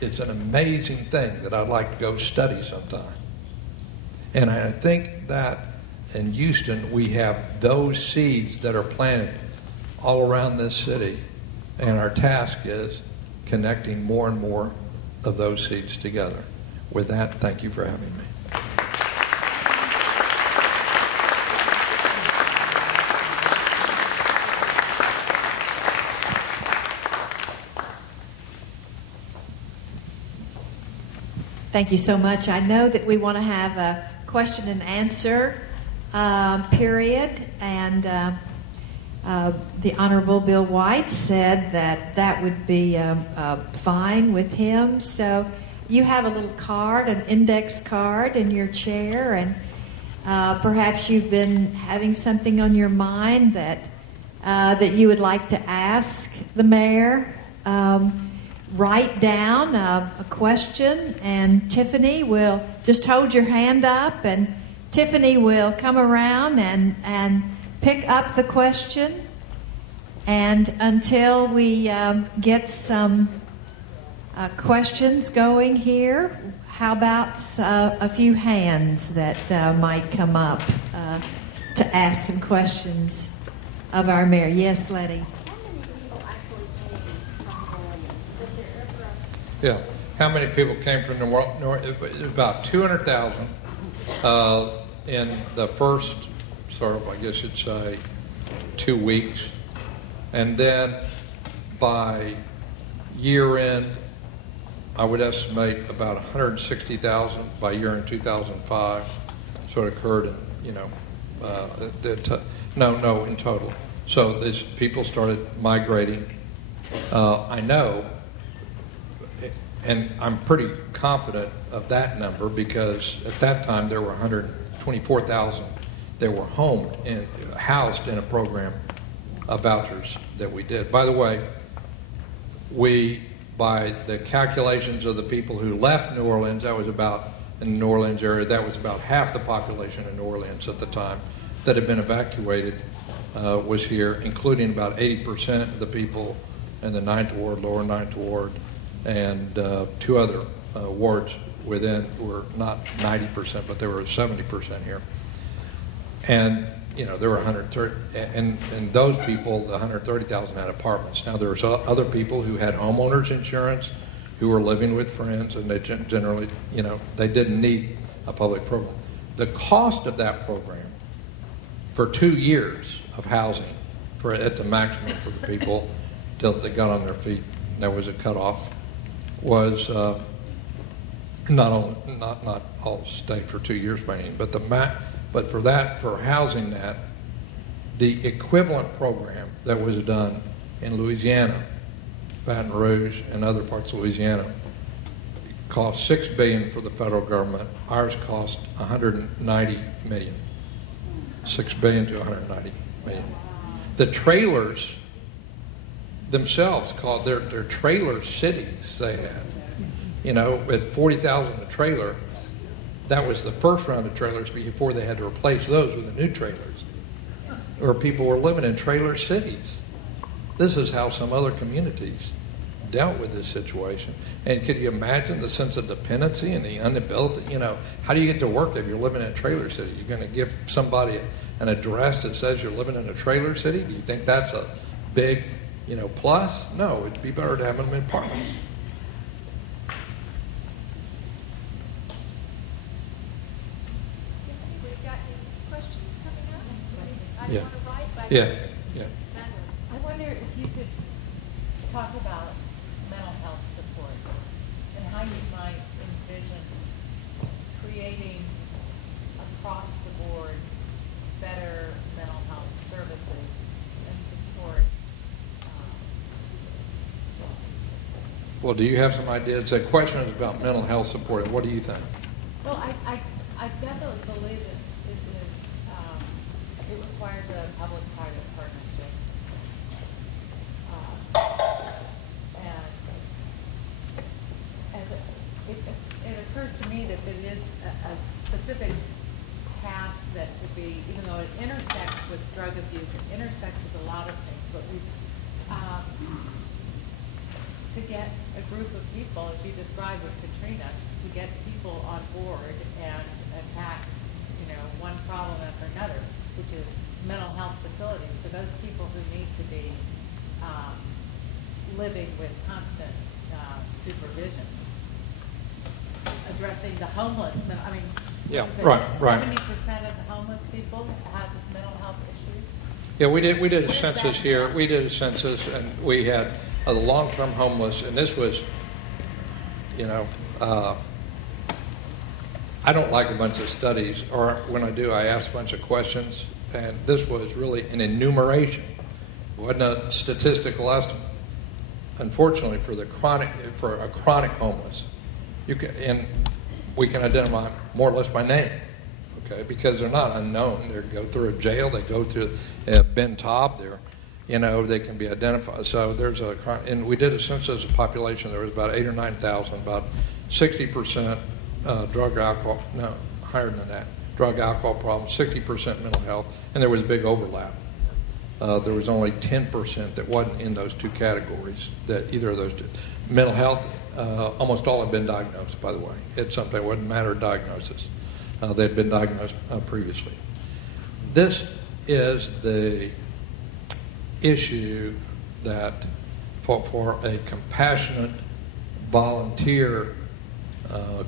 it's an amazing thing that I'd like to go study sometime. And I think that in Houston, we have those seeds that are planted all around this city, and our task is connecting more and more of those seeds together. With that, thank you for having me. Thank you so much. I know that we want to have a question and answer period, and the Honorable Bill White said that would be fine with him. So you have a little card, an index card in your chair, and perhaps you've been having something on your mind that you would like to ask the mayor. Write down a question, and Tiffany will just hold your hand up, and Tiffany will come around and pick up the question. And until we get some questions going here, how about a few hands that might come up to ask some questions of our mayor? Yes, Letty. Yeah. How many people came from the world? About 200,000 in the first, I guess you'd say, 2 weeks. And then by year end, I would estimate about 160,000 by year end 2005. So it occurred in, in total. So these people started migrating. I know, and I'm pretty confident of that number, because at that time there were 124,000 that were homed and housed in a program of vouchers that we did. By the way, by the calculations of the people who left New Orleans, that was about, in the New Orleans area, that was about half the population in New Orleans at the time that had been evacuated was here, including about 80% of the people in the 9th Ward, Lower 9th Ward, and 2 other wards within were not 90%, but they were 70% here. And, there were 130, and those people, the 130,000 had apartments. Now, there was other people who had homeowners insurance, who were living with friends, and they generally, they didn't need a public program. The cost of that program for 2 years of housing, at the maximum for the people till they got on their feet, there was a cutoff, was not all stay for 2 years by any, but for housing that, the equivalent program that was done in Louisiana, Baton Rouge, and other parts of Louisiana cost $6 billion for the federal government. Ours cost $190 million. $6 billion to $190 million. The trailers themselves called their trailer cities they had. At 40,000 a trailer, that was the first round of trailers before they had to replace those with the new trailers, where people were living in trailer cities. This is how some other communities dealt with this situation. And could you imagine the sense of dependency and the inability? How do you get to work if you're living in a trailer city? You're going to give somebody an address that says you're living in a trailer city? Do you think that's a big, plus? No, it'd be better to have them in apartments. Yeah. Yeah. I wonder if you could talk about mental health support and how you might envision creating across the board better mental health services and support. Well, do you have some ideas? The question is about mental health support. What do you think? Well, I definitely believe that it requires a public-private partnership. And as it occurs to me that it is a specific task that could be, even though it intersects with drug abuse, it intersects with a lot of things, but to get a group of people, as you described with Katrina, to get people on board and attack, one problem after another, which is mental health facilities for those people who need to be living with constant supervision. Addressing the homeless, I mean, yeah, right. 70% of the homeless people have mental health issues. Yeah, we did a census here. We did a census, and we had the long-term homeless, and this was, I don't like a bunch of studies, or when I do, I ask a bunch of questions, and this was really an enumeration. It wasn't a statistical estimate. Unfortunately, for a chronic homeless, and we can identify more or less by name, okay, because they're not unknown. They go through a jail, they go through Ben Taub, they can be identified. So and we did a census of population. There was about 8,000 or 9,000, about 60% drug, alcohol, no, higher than that, drug, alcohol problems, 60% mental health, and there was a big overlap. There was only 10% that wasn't in those two categories, that either of those two. Mental health, almost all had been diagnosed, by the way. It's something that wouldn't matter diagnosis. They had been diagnosed previously. This is the issue that for a compassionate, volunteer,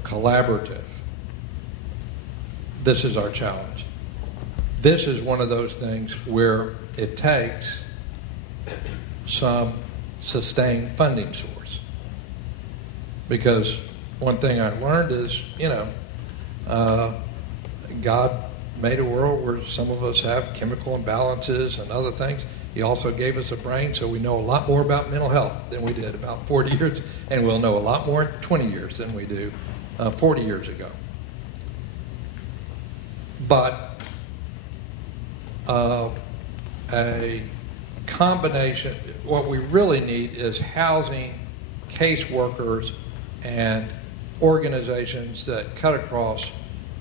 collaborative, this is our challenge. This is one of those things where it takes some sustained funding source. Because one thing I learned is, God made a world where some of us have chemical imbalances and other things. He also gave us a brain, so we know a lot more about mental health than we did about 40 years, and we'll know a lot more in 20 years than we do 40 years ago. But a combination, what we really need is housing, caseworkers, and organizations that cut across,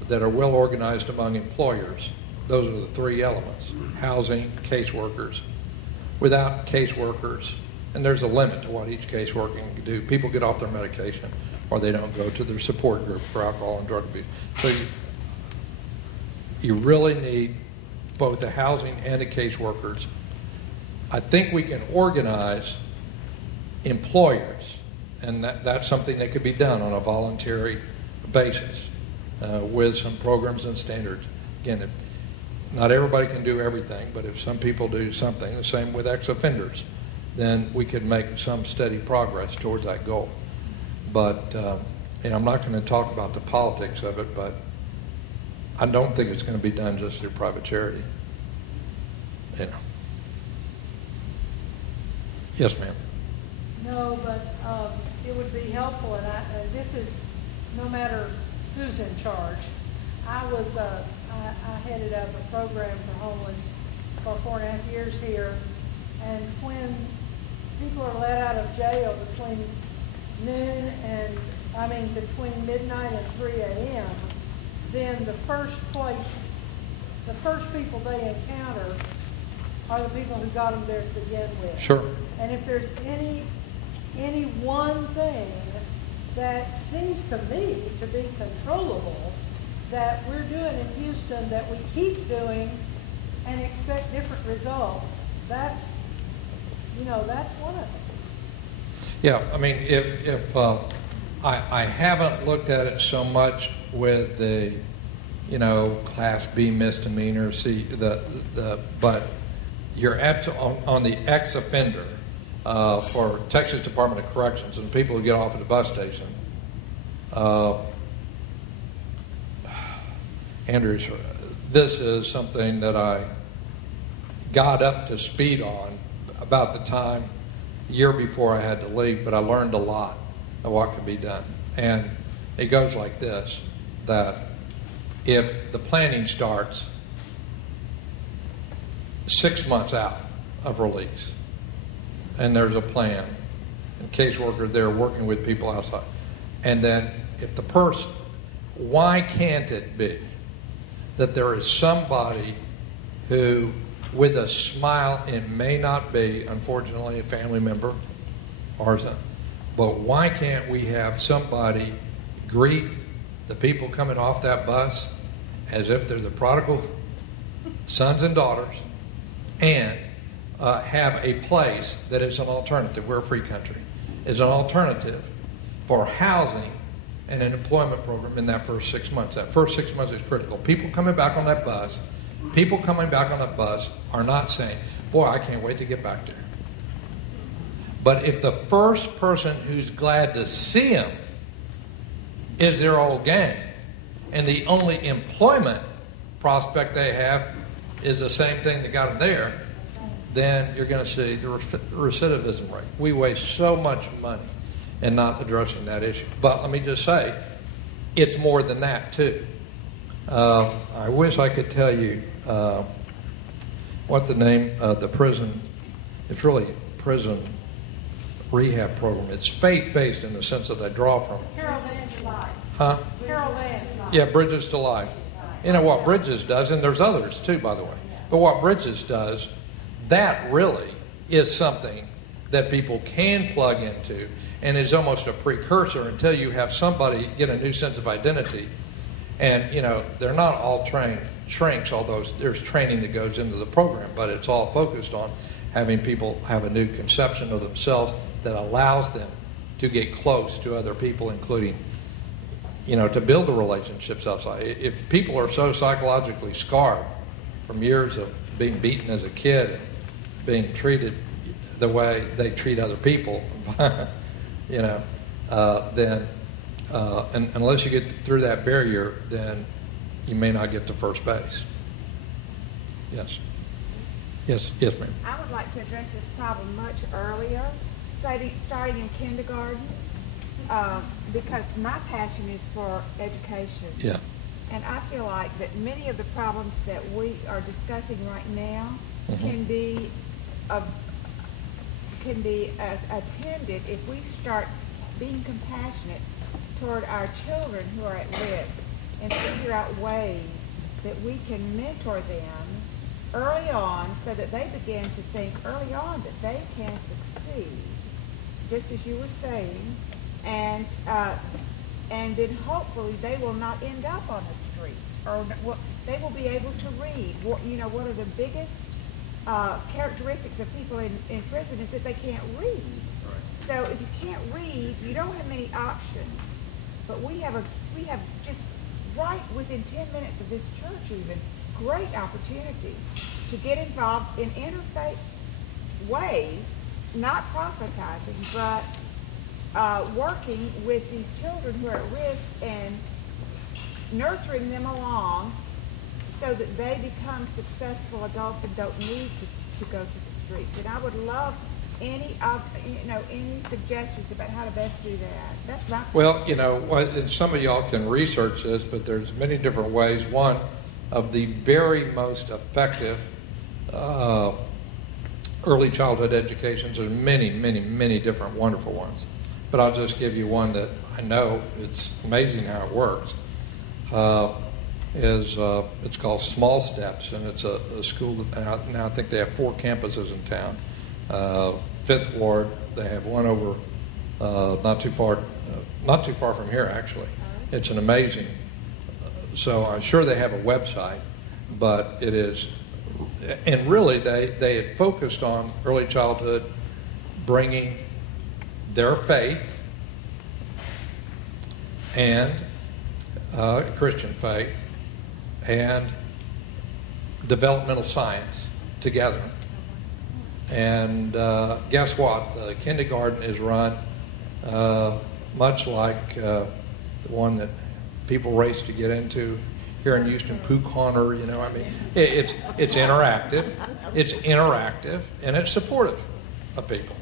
that are well organized among employers. Those are the three elements: housing, caseworkers. Without caseworkers, and there's a limit to what each caseworker can do. People get off their medication, or they don't go to their support group for alcohol and drug abuse. So you really need both the housing and the caseworkers. I think we can organize employers, and that's something that could be done on a voluntary basis with some programs and standards. Again, not everybody can do everything, but if some people do something, the same with ex-offenders, then we could make some steady progress towards that goal. But I'm not going to talk about the politics of it, but I don't think it's going to be done just through private charity. Yes, ma'am. No, but it would be helpful, and this is no matter who's in charge. I headed up a program for homeless for 4.5 years here, and when people are let out of jail between midnight and 3 a.m., then the first people they encounter are the people who got them there to begin with. Sure. And if there's any one thing that seems to me to be controllable that we're doing in Houston that we keep doing and expect different results, that's one of them. Yeah, I mean, if I haven't looked at it so much with the, Class B misdemeanor, but you're on the ex-offender. for Texas Department of Corrections and people who get off at the bus station. Andrew, this is something that I got up to speed on about the time, a year before I had to leave, but I learned a lot of what could be done. And it goes like this, that if the planning starts 6 months out of release, and there's a plan, and caseworker there working with people outside, and then if the person, why can't it be that there is somebody who, with a smile, it may not be, unfortunately, a family member or something, but why can't we have somebody greet the people coming off that bus as if they're the prodigal sons and daughters, and have a place that is an alternative. We're a free country. Is an alternative for housing and an employment program in that first 6 months. That first 6 months is critical. People coming back on that bus are not saying, boy, I can't wait to get back there. But if the first person who's glad to see them is their old gang, and the only employment prospect they have is the same thing that got them there, then you're going to see the recidivism rate. We waste so much money in not addressing that issue. But let me just say, it's more than that, too. I wish I could tell you what the name of the prison, it's really prison rehab program. It's faith-based in the sense that I draw from. Carol Van's Life. Huh? Carol Van's Life. Yeah, Bridges to Life. You know what Bridges does, and there's others too, by the way. But what Bridges does, that really is something that people can plug into and is almost a precursor until you have somebody get a new sense of identity. And, you know, they're not all trained shrinks, although there's training that goes into the program, but it's all focused on having people have a new conception of themselves that allows them to get close to other people, including, you know, to build the relationships outside. If people are so psychologically scarred from years of being beaten as a kid and being treated the way they treat other people, you know, then and unless you get through that barrier, then you may not get to first base. Yes. Yes, ma'am. I would like to address this problem much earlier, starting in kindergarten, because my passion is for education. Yeah. And I feel like that many of the problems that we are discussing right now can be attended if we start being compassionate toward our children who are at risk and figure out ways that we can mentor them early on so that they begin to think early on that they can succeed, just as you were saying, and then hopefully they will not end up on the street, or they will be able to read. What are the biggest characteristics of people in prison is that they can't read. Right. So if you can't read, you don't have many options. But we have just right within 10 minutes of this church even great opportunities to get involved in interfaith ways, not proselytizing, but working with these children who are at risk and nurturing them along so that they become successful adults and don't need to go to the streets. And I would love any suggestions about how to best do that. That's my question. And some of y'all can research this, but there's many different ways. One of the very most effective early childhood educations, there's many, many, many different wonderful ones. But I'll just give you one that I know, it's amazing how it works. It's called Small Steps, and it's a school that now I think they have 4 campuses in town. 5th Ward, they have one over not too far from here actually. It's an amazing. So I'm sure they have a website, but it is, and really they had focused on early childhood, bringing their faith and Christian faith and developmental science together. And guess what? The kindergarten is run much like the one that people race to get into here in Houston, Pooh Corner. You know, I mean, it's interactive. It's interactive, and it's supportive of people.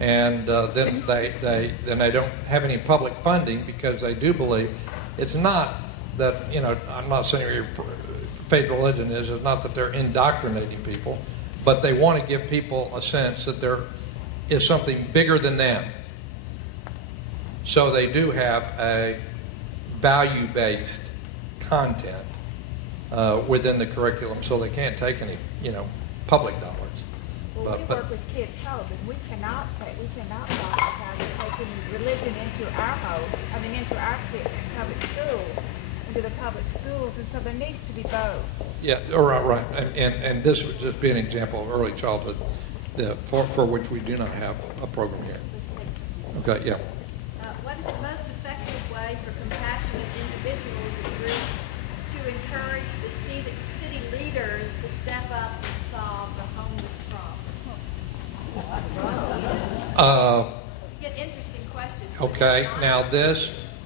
And then they don't have any public funding because they do believe it's not that, you know, I'm not saying your faith religion is. It's not that they're indoctrinating people, but they want to give people a sense that there is something bigger than them. So they do have a value-based content within the curriculum, so they can't take any, you know, public dollars. Well, we work with Kids Hope, and we cannot talk about taking religion into our home, into our kids, public schools, into the public schools, and so there needs to be both. Yeah, right. And this would just be an example of early childhood for which we do not have a program here. Okay, yeah. What is the most effective way for compassionate individuals and groups to encourage the city leaders to step up and solve the homeless problem? You get interesting questions. Okay,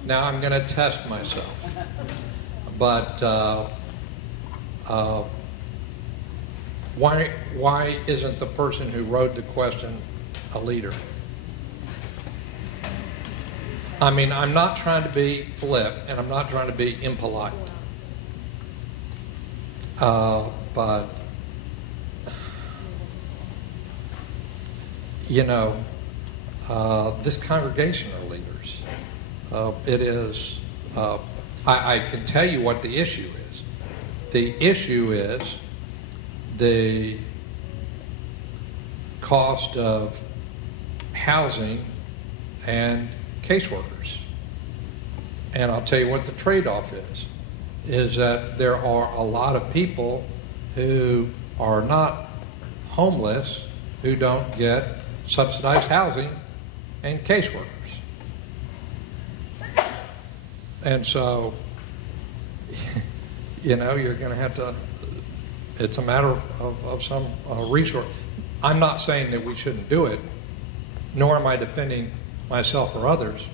now I'm going to test myself. But why isn't the person who wrote the question a leader? I mean, I'm not trying to be flip, and I'm not trying to be impolite. But, you know, this congregation are leaders. It is, I can tell you what the issue is. The issue is the cost of housing and caseworkers. And I'll tell you what the trade-off is that there are a lot of people who are not homeless who don't get subsidized housing and caseworkers. And so, you know, you're going to have to, it's a matter of some resource. I'm not saying that we shouldn't do it, nor am I defending myself or others,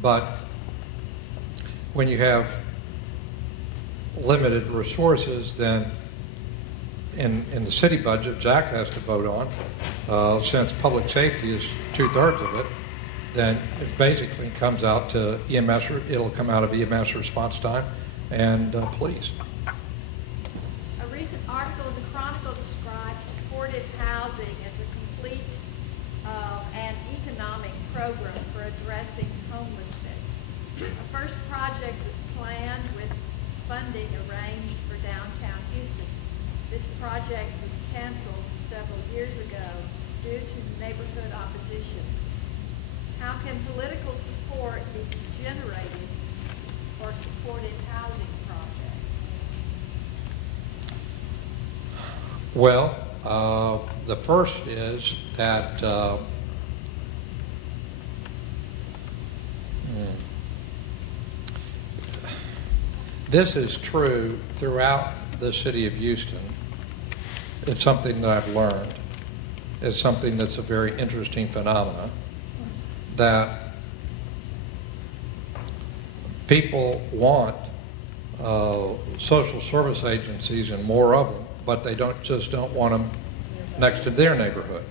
but when you have limited resources, then in the city budget Jack has to vote on, since public safety is 2/3 of it, then it basically comes out to EMS, it'll come out of EMS response time and police. A recent article in the Chronicle describes supportive housing as a complete and economic program for addressing homelessness. A first project was planned with funding arranged for downtown Houston. This project was canceled several years ago due to neighborhood opposition. How can political support be generated for supportive housing projects? Well, the first is that this is true throughout the city of Houston. It's something that I've learned. It's something that's a very interesting phenomenon, that people want social service agencies and more of them, but they don't want them next to their neighborhood.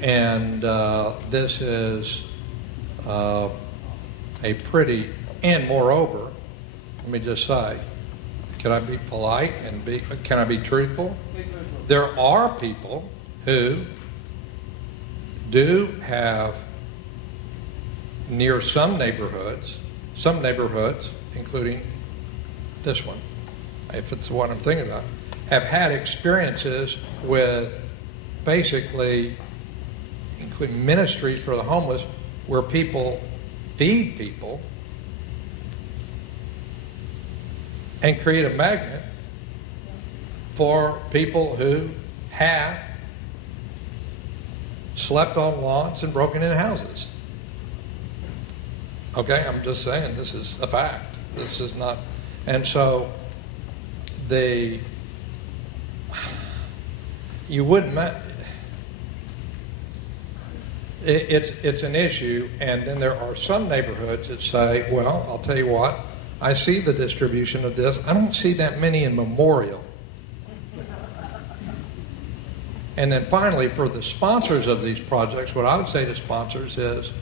And this is a pretty, and moreover, let me just say, can I be polite and can I be truthful? There are people who do have near some neighborhoods, including this one, if it's the one I'm thinking about, have had experiences with basically, including ministries for the homeless, where people feed people and create a magnet for people who have slept on lawns and broken in houses. Okay, I'm just saying this is a fact. This is not, and so you wouldn't. It's an issue, and then there are some neighborhoods that say, well, I'll tell you what, I see the distribution of this. I don't see that many in Memorial. And then finally, for the sponsors of these projects, what I would say to sponsors is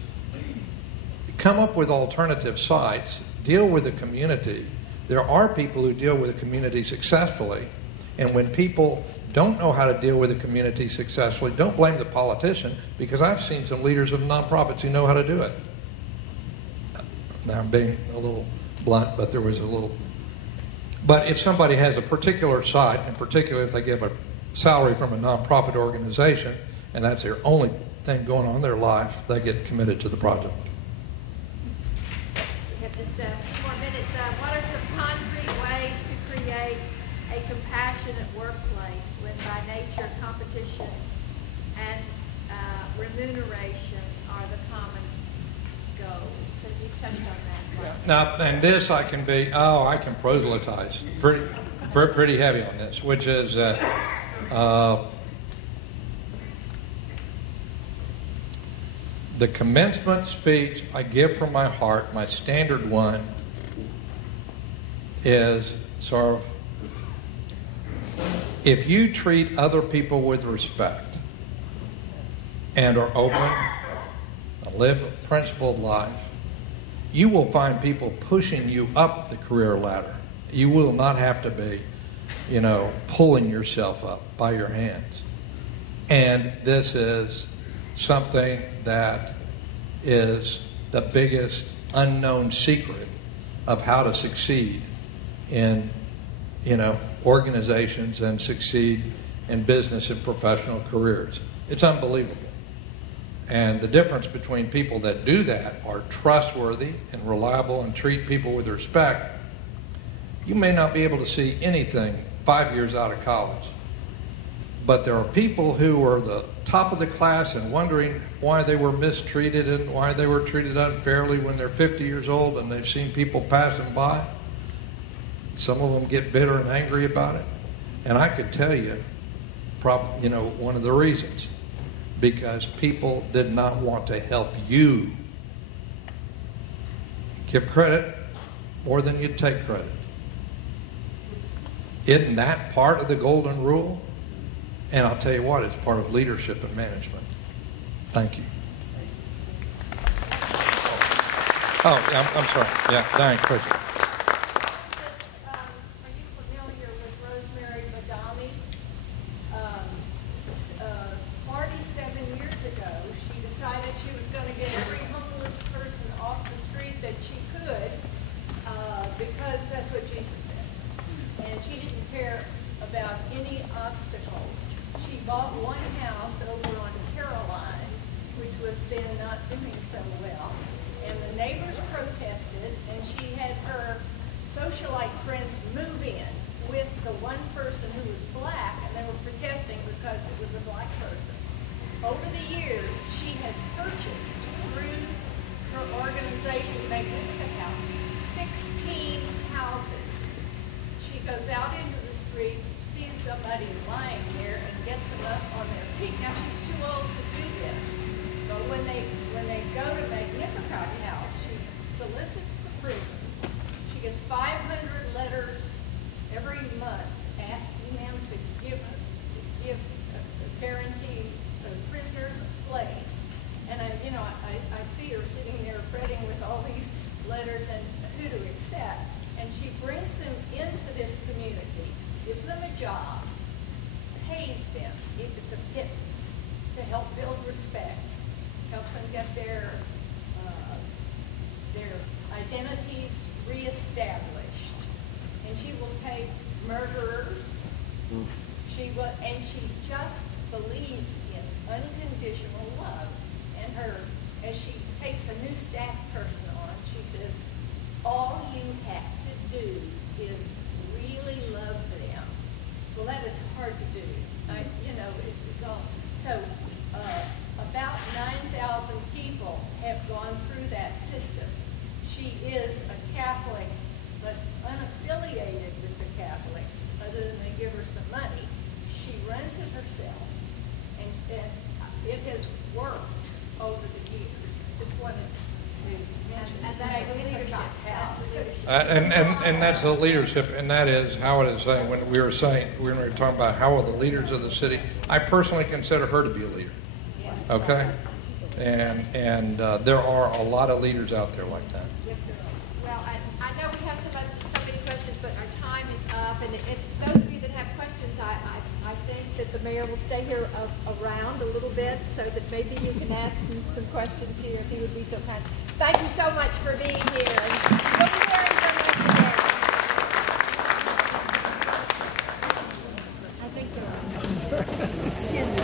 come up with alternative sites, deal with the community. There are people who deal with the community successfully, and when people don't know how to deal with the community successfully, don't blame the politician, because I've seen some leaders of nonprofits who know how to do it. Now, I'm being a little blunt, but there was a little. But if somebody has a particular site, and particularly if they give a salary from a nonprofit organization, and that's their only thing going on in their life, they get committed to the project. We have just a few more minutes. What are some concrete ways to create a compassionate workplace when by nature competition and remuneration are the common goals? So you touched on that. Now, and this I can proselytize pretty heavy on this, which is the commencement speech I give from my heart, my standard one, is sort of, if you treat other people with respect and are open and live a principled life, you will find people pushing you up the career ladder. You will not have to be, pulling yourself up by your hands. And this is something that is the biggest unknown secret of how to succeed in, organizations and succeed in business and professional careers. It's unbelievable. And the difference between people that do that are trustworthy and reliable and treat people with respect. You may not be able to see anything 5 years out of college. But there are people who are the top of the class and wondering why they were mistreated and why they were treated unfairly when they're 50 years old and they've seen people pass them by. Some of them get bitter and angry about it. And I could tell you, one of the reasons. Because people did not want to help you. Give credit more than you take credit. Isn't that part of the golden rule? And I'll tell you what, it's part of leadership and management. Thank you. Oh, I'm sorry. Yeah, thanks. Are you familiar with Rosemary Badami? 47 years ago, she decided she was going to get every homeless person off the street that she could, because that's what Jesus said. And she didn't care about any obstacles. She bought one house over on Caroline, which was then not doing so well. And the neighbors protested, and she had her socialite friends move in with the one person who was black, and they were protesting because it was a black person. Over the years, she has purchased through her organization, Magnificent House, 16 houses. She goes out into the street, sees somebody lying there, and gets them up on their feet. Now, she's too old to do this, but when they go to Magnificent House, she solicits the prisons. She gets 500 letters every month asking them to give guarantee the prisoners a place. And I see her sitting there fretting with all these letters and who to accept. And she brings them into this community, gives them a job, pays them, if it's a pittance, to help build respect, helps them get their identities reestablished. And she will take murderers. And she just believes in unconditional love. And as she takes a new staff person on, she says, all you have to do is really love them. Well, that is hard to do. It's all. So about 9,000 people have gone through that system. She is a Catholic, but unaffiliated with the Catholics, other than they give her some money. She runs it herself. just wanted to mention. And that's leadership. And that's the leadership, and that is Howard is saying when we were talking about how are the leaders of the city. I personally consider her to be a leader. Okay, and there are a lot of leaders out there like that. Yes, sir. Well, I know we have so many questions, but our time is up. And if those of you that have questions, I think that the mayor will stay here around a little bit so that maybe you can ask him some questions here if he would be so kind. Thank you so much for being here. And we'll be hearing from us again. I think Excuse me.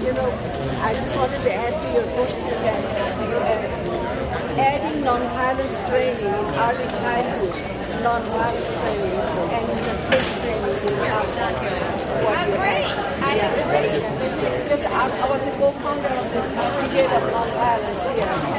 You know, I just wanted to ask you a question that adding nonviolence training in early childhood, nonviolence training, and in the safe training in I agree. Because I was the co-founder of the Brigade of Nonviolence here.